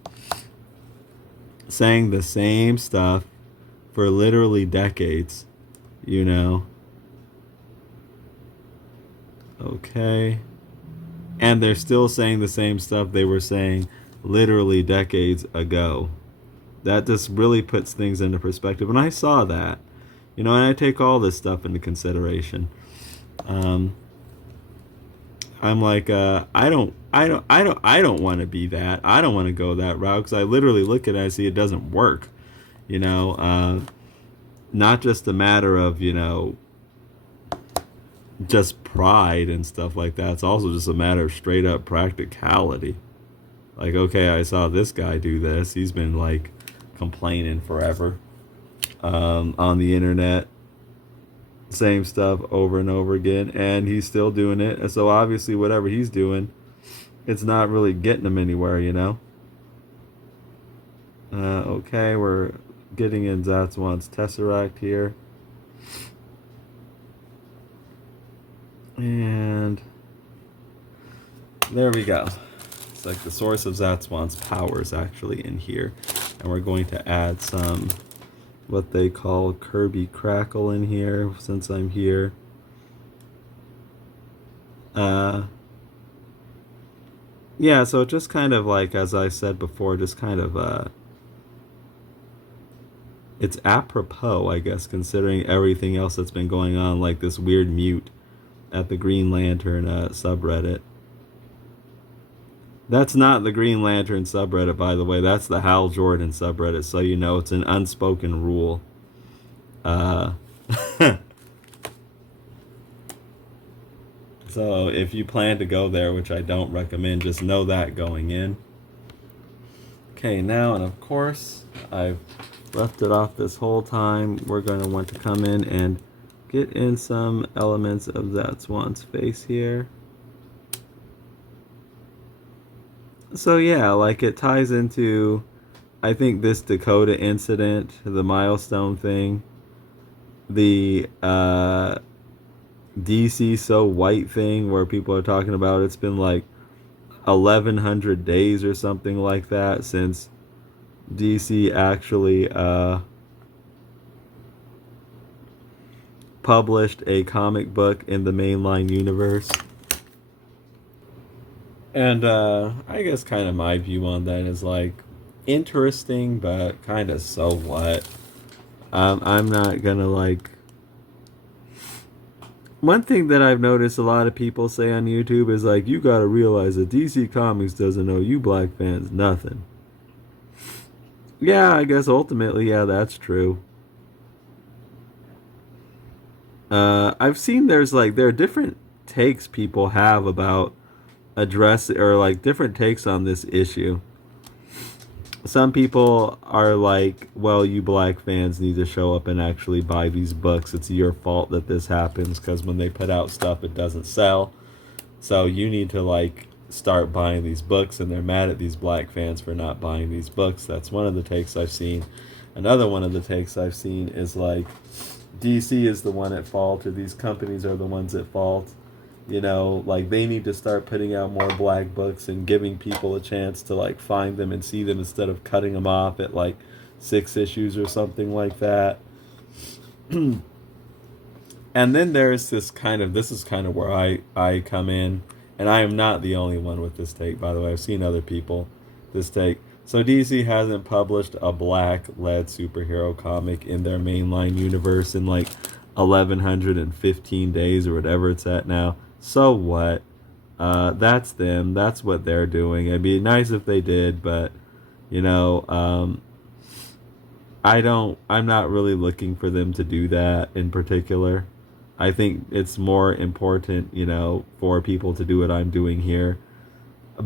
saying the same stuff for literally decades. Okay. And they're still saying the same stuff they were saying literally decades ago. That just really puts things into perspective. And I saw that, and I take all this stuff into consideration. I'm I don't want to be that. I don't want to go that route, because I literally look at it and I see it doesn't work. Not just a matter of, just pride and stuff like that. It's also just a matter of straight up practicality. Okay, I saw this guy do this. He's been complaining forever on the internet. Same stuff over and over again, and he's still doing it. And so obviously whatever he's doing, it's not really getting him anywhere, Okay, we're getting in Zatswan's Tesseract here. And there we go. It's the source of Zatswan's power is actually in here. And we're going to add some what they call Kirby Crackle in here, since I'm here. Yeah, so just kind of as I said before, just kind of it's apropos, I guess, considering everything else that's been going on, this weird mute at the Green Lantern subreddit. That's not the Green Lantern subreddit, by the way. That's the Hal Jordan subreddit, so it's an unspoken rule. So if you plan to go there, which I don't recommend, just know that going in. Okay, now, and of course, I've left it off this whole time. We're going to want to come in and get in some elements of Zatswan's face here. So yeah, it ties into, I think, this Dakota incident, the milestone thing, the DC So White thing, where people are talking about it's been 1,100 days or something like that since DC actually published a comic book in the mainline universe. And I guess kind of my view on that is like interesting, but kind of so what. I'm not gonna like. One thing that I've noticed a lot of people say on YouTube is like, you gotta realize that DC Comics doesn't know you black fans nothing. Yeah, I guess ultimately, yeah, that's true. I've seen there are different takes people have about address or like different takes on this issue. Some people are like, well, you black fans need to show up and actually buy these books. It's your fault that this happens because when they put out stuff, it doesn't sell. So you need to like start buying these books, and they're mad at these black fans for not buying these books. That's one of the takes I've seen. Another one of the takes I've seen is like, DC is the one at fault, or these companies are the ones at fault. You know, like they need to start putting out more black books and giving people a chance to like find them and see them instead of cutting them off at like 6 issues or something like that. And then there's this is kind of where I come in, and I am not the only one with this take, by the way. I've seen other people this take. So DC hasn't published a black-led superhero comic in their mainline universe in like 1115 days or whatever it's at now. So what? That's them. That's what they're doing. It'd be nice if they did, but you know, I'm not really looking for them to do that in particular. I think it's more important, you know, for people to do what I'm doing here.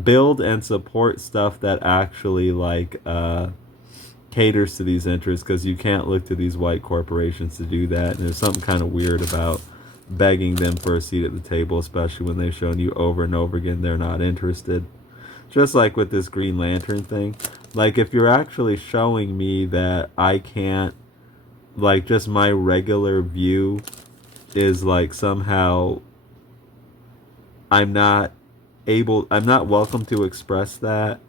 Build and support stuff that actually like caters to these interests, because you can't look to these white corporations to do that. And there's something kind of weird about begging them for a seat at the table, especially when they've shown you over and over again they're not interested. Just like with this Green Lantern thing. Like, if you're actually showing me that I can't, like, just my regular view is, like, somehow I'm not welcome to express that.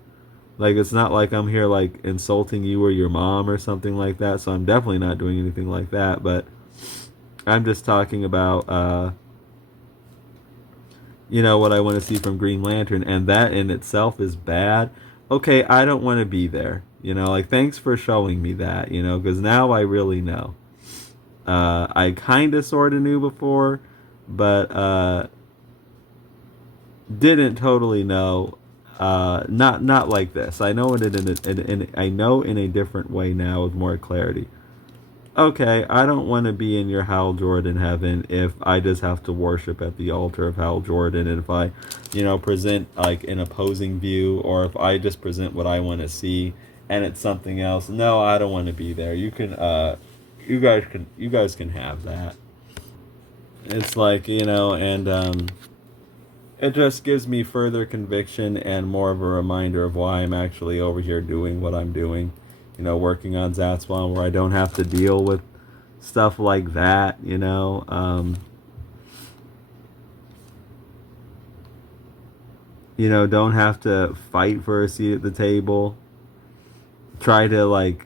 Like, it's not like I'm here, like, insulting you or your mom or something like that, so I'm definitely not doing anything like that, but I'm just talking about, you know, what I want to see from Green Lantern, and that in itself is bad. Okay, I don't want to be there. You know, like, thanks for showing me that, you know, because now I really know. I kind of sort of knew before, but didn't totally know. Not like this. I know it I know in a different way now with more clarity. Okay, I don't want to be in your Hal Jordan heaven if I just have to worship at the altar of Hal Jordan, and if I, you know, present like an opposing view, or if I just present what I want to see and it's something else. No, I don't want to be there. You guys can have that. It's like, you know, and it just gives me further conviction and more of a reminder of why I'm actually over here doing what I'm doing. You know, working on Zatswan, where I don't have to deal with stuff like that, you know. You know, don't have to fight for a seat at the table. Try to, like,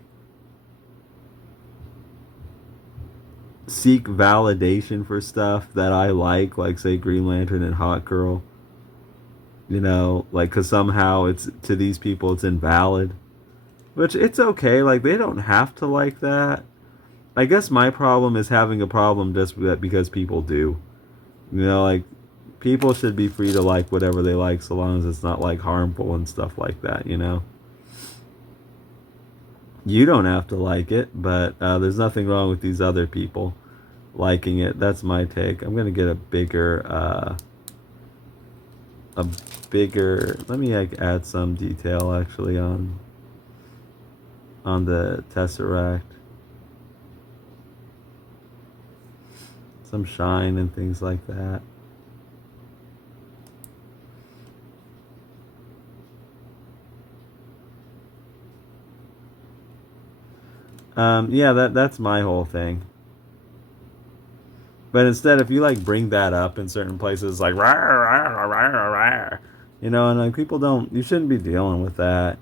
seek validation for stuff that I like say Green Lantern and Hot Girl. You know, like, because somehow it's, to these people, it's invalid. Which, it's okay, like, they don't have to like that. I guess my problem is having a problem just because people do. You know, like, people should be free to like whatever they like, so long as it's not, like, harmful and stuff like that, you know? You don't have to like it, but there's nothing wrong with these other people liking it. That's my take. I'm going to get a bigger... Let me, like, add some detail, actually, on the Tesseract. Some shine and things like that. Yeah, that's my whole thing. But instead, if you, like, bring that up in certain places, like, rah, rah, rah, rah, rah, you know, and, like, people don't, you shouldn't be dealing with that.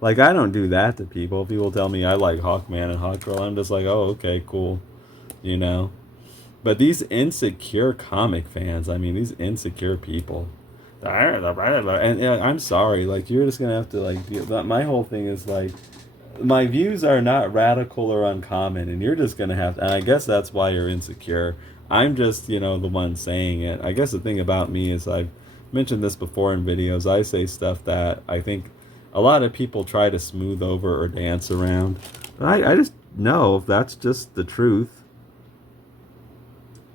Like, I don't do that to people. People tell me I like Hawkman and Hawkgirl, I'm just like, oh, okay, cool, you know. But these insecure comic fans, I mean, these insecure people, And I'm sorry, like, you're just gonna have to like deal. My whole thing is like, my views are not radical or uncommon, and you're just gonna have to. And I guess that's why you're insecure. I'm just, the one saying it. I guess the thing about me is I've mentioned this before in videos. I say stuff that I think a lot of people try to smooth over or dance around. But I just know if that's just the truth.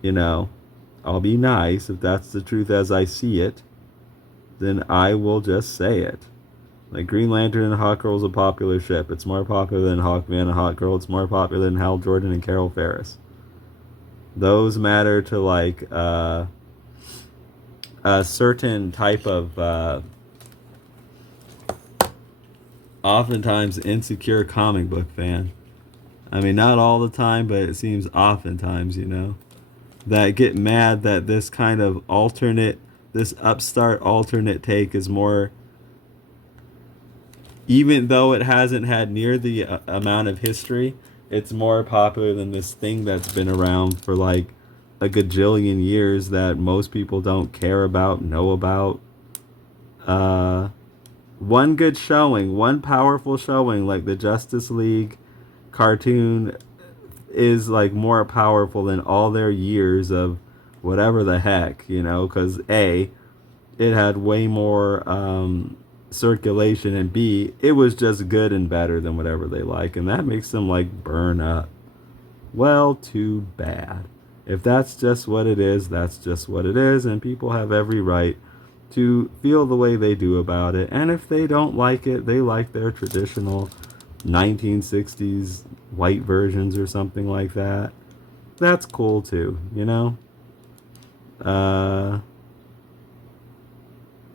I'll be nice if that's the truth as I see it. Then I will just say it. Like, Green Lantern and Hawkgirl is a popular ship. It's more popular than Hawkman and Hawkgirl. It's more popular than Hal Jordan and Carol Ferris. Those matter to like a certain type of oftentimes insecure comic book fan. I mean, not all the time, but it seems oftentimes, that get mad that this kind of this upstart alternate take is more, even though it hasn't had near the amount of history, it's more popular than this thing that's been around for like a gajillion years that most people don't care about, know about. One good showing, one powerful showing, like the Justice League cartoon, is like more powerful than all their years of whatever the heck, because A, it had way more circulation, and B, it was just good and better than whatever they like, and that makes them like burn up. Well, too bad. If that's just what it is, that's just what it is, and people have every right to feel the way they do about it. And if they don't like it, they like their traditional 1960s white versions or something like that. That's cool too,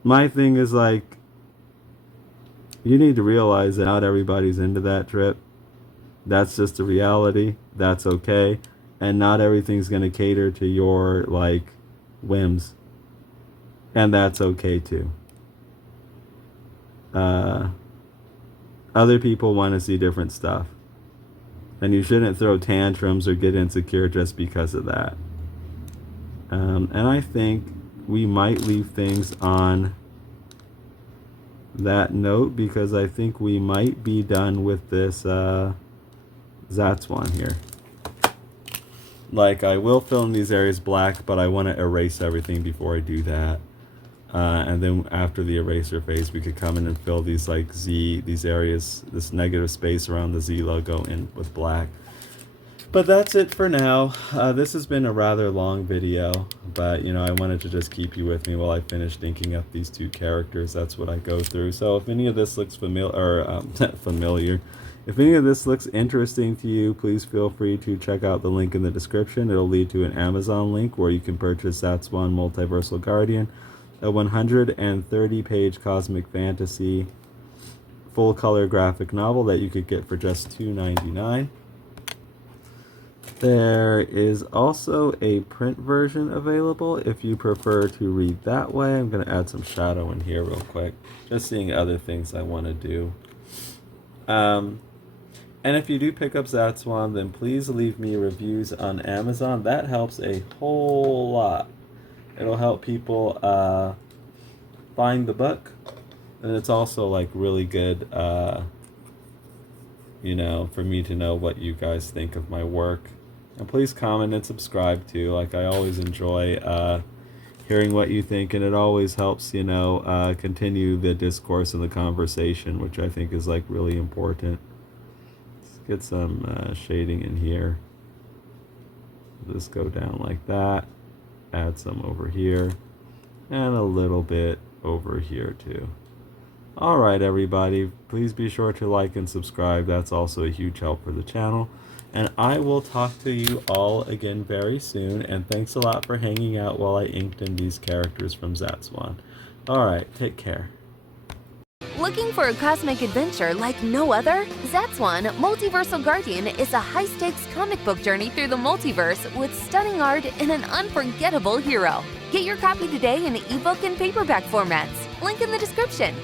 my thing is like, you need to realize that not everybody's into that trip. That's just a reality. That's okay. And not everything's going to cater to your like whims. And that's okay too. Other people want to see different stuff. And you shouldn't throw tantrums or get insecure just because of that. And I think we might leave things on that note, because I think we might be done with this Zatswan here. Like, I will fill in these areas black, but I want to erase everything before I do that. And then after the eraser phase, we could come in and fill these like these areas, this negative space around the Z logo in with black. But that's it for now. This has been a rather long video, but I wanted to just keep you with me while I finish inking up these two characters. That's what I go through. So if any of this looks familiar, if any of this looks interesting to you, please feel free to check out the link in the description. It'll lead to an Amazon link where you can purchase Zatswan Multiversal Guardian, a 130-page cosmic fantasy full-color graphic novel that you could get for just $2.99. There is also a print version available if you prefer to read that way. I'm going to add some shadow in here real quick, just seeing other things I want to do. And if you do pick up Zatswan, then please leave me reviews on Amazon. That helps a whole lot. It'll help people find the book, and it's also like really good, for me to know what you guys think of my work. And please comment and subscribe too. Like, I always enjoy hearing what you think, and it always helps, continue the discourse and the conversation, which I think is like really important. Let's get some shading in here. Just go down like that. Add some over here, and a little bit over here too. Alright everybody, please be sure to like and subscribe. That's also a huge help for the channel. And I will talk to you all again very soon, and thanks a lot for hanging out while I inked in these characters from Zatswan. Alright, take care. Looking for a cosmic adventure like no other? Zatswan Multiversal Guardian is a high-stakes comic book journey through the multiverse with stunning art and an unforgettable hero. Get your copy today in ebook and paperback formats. Link in the description.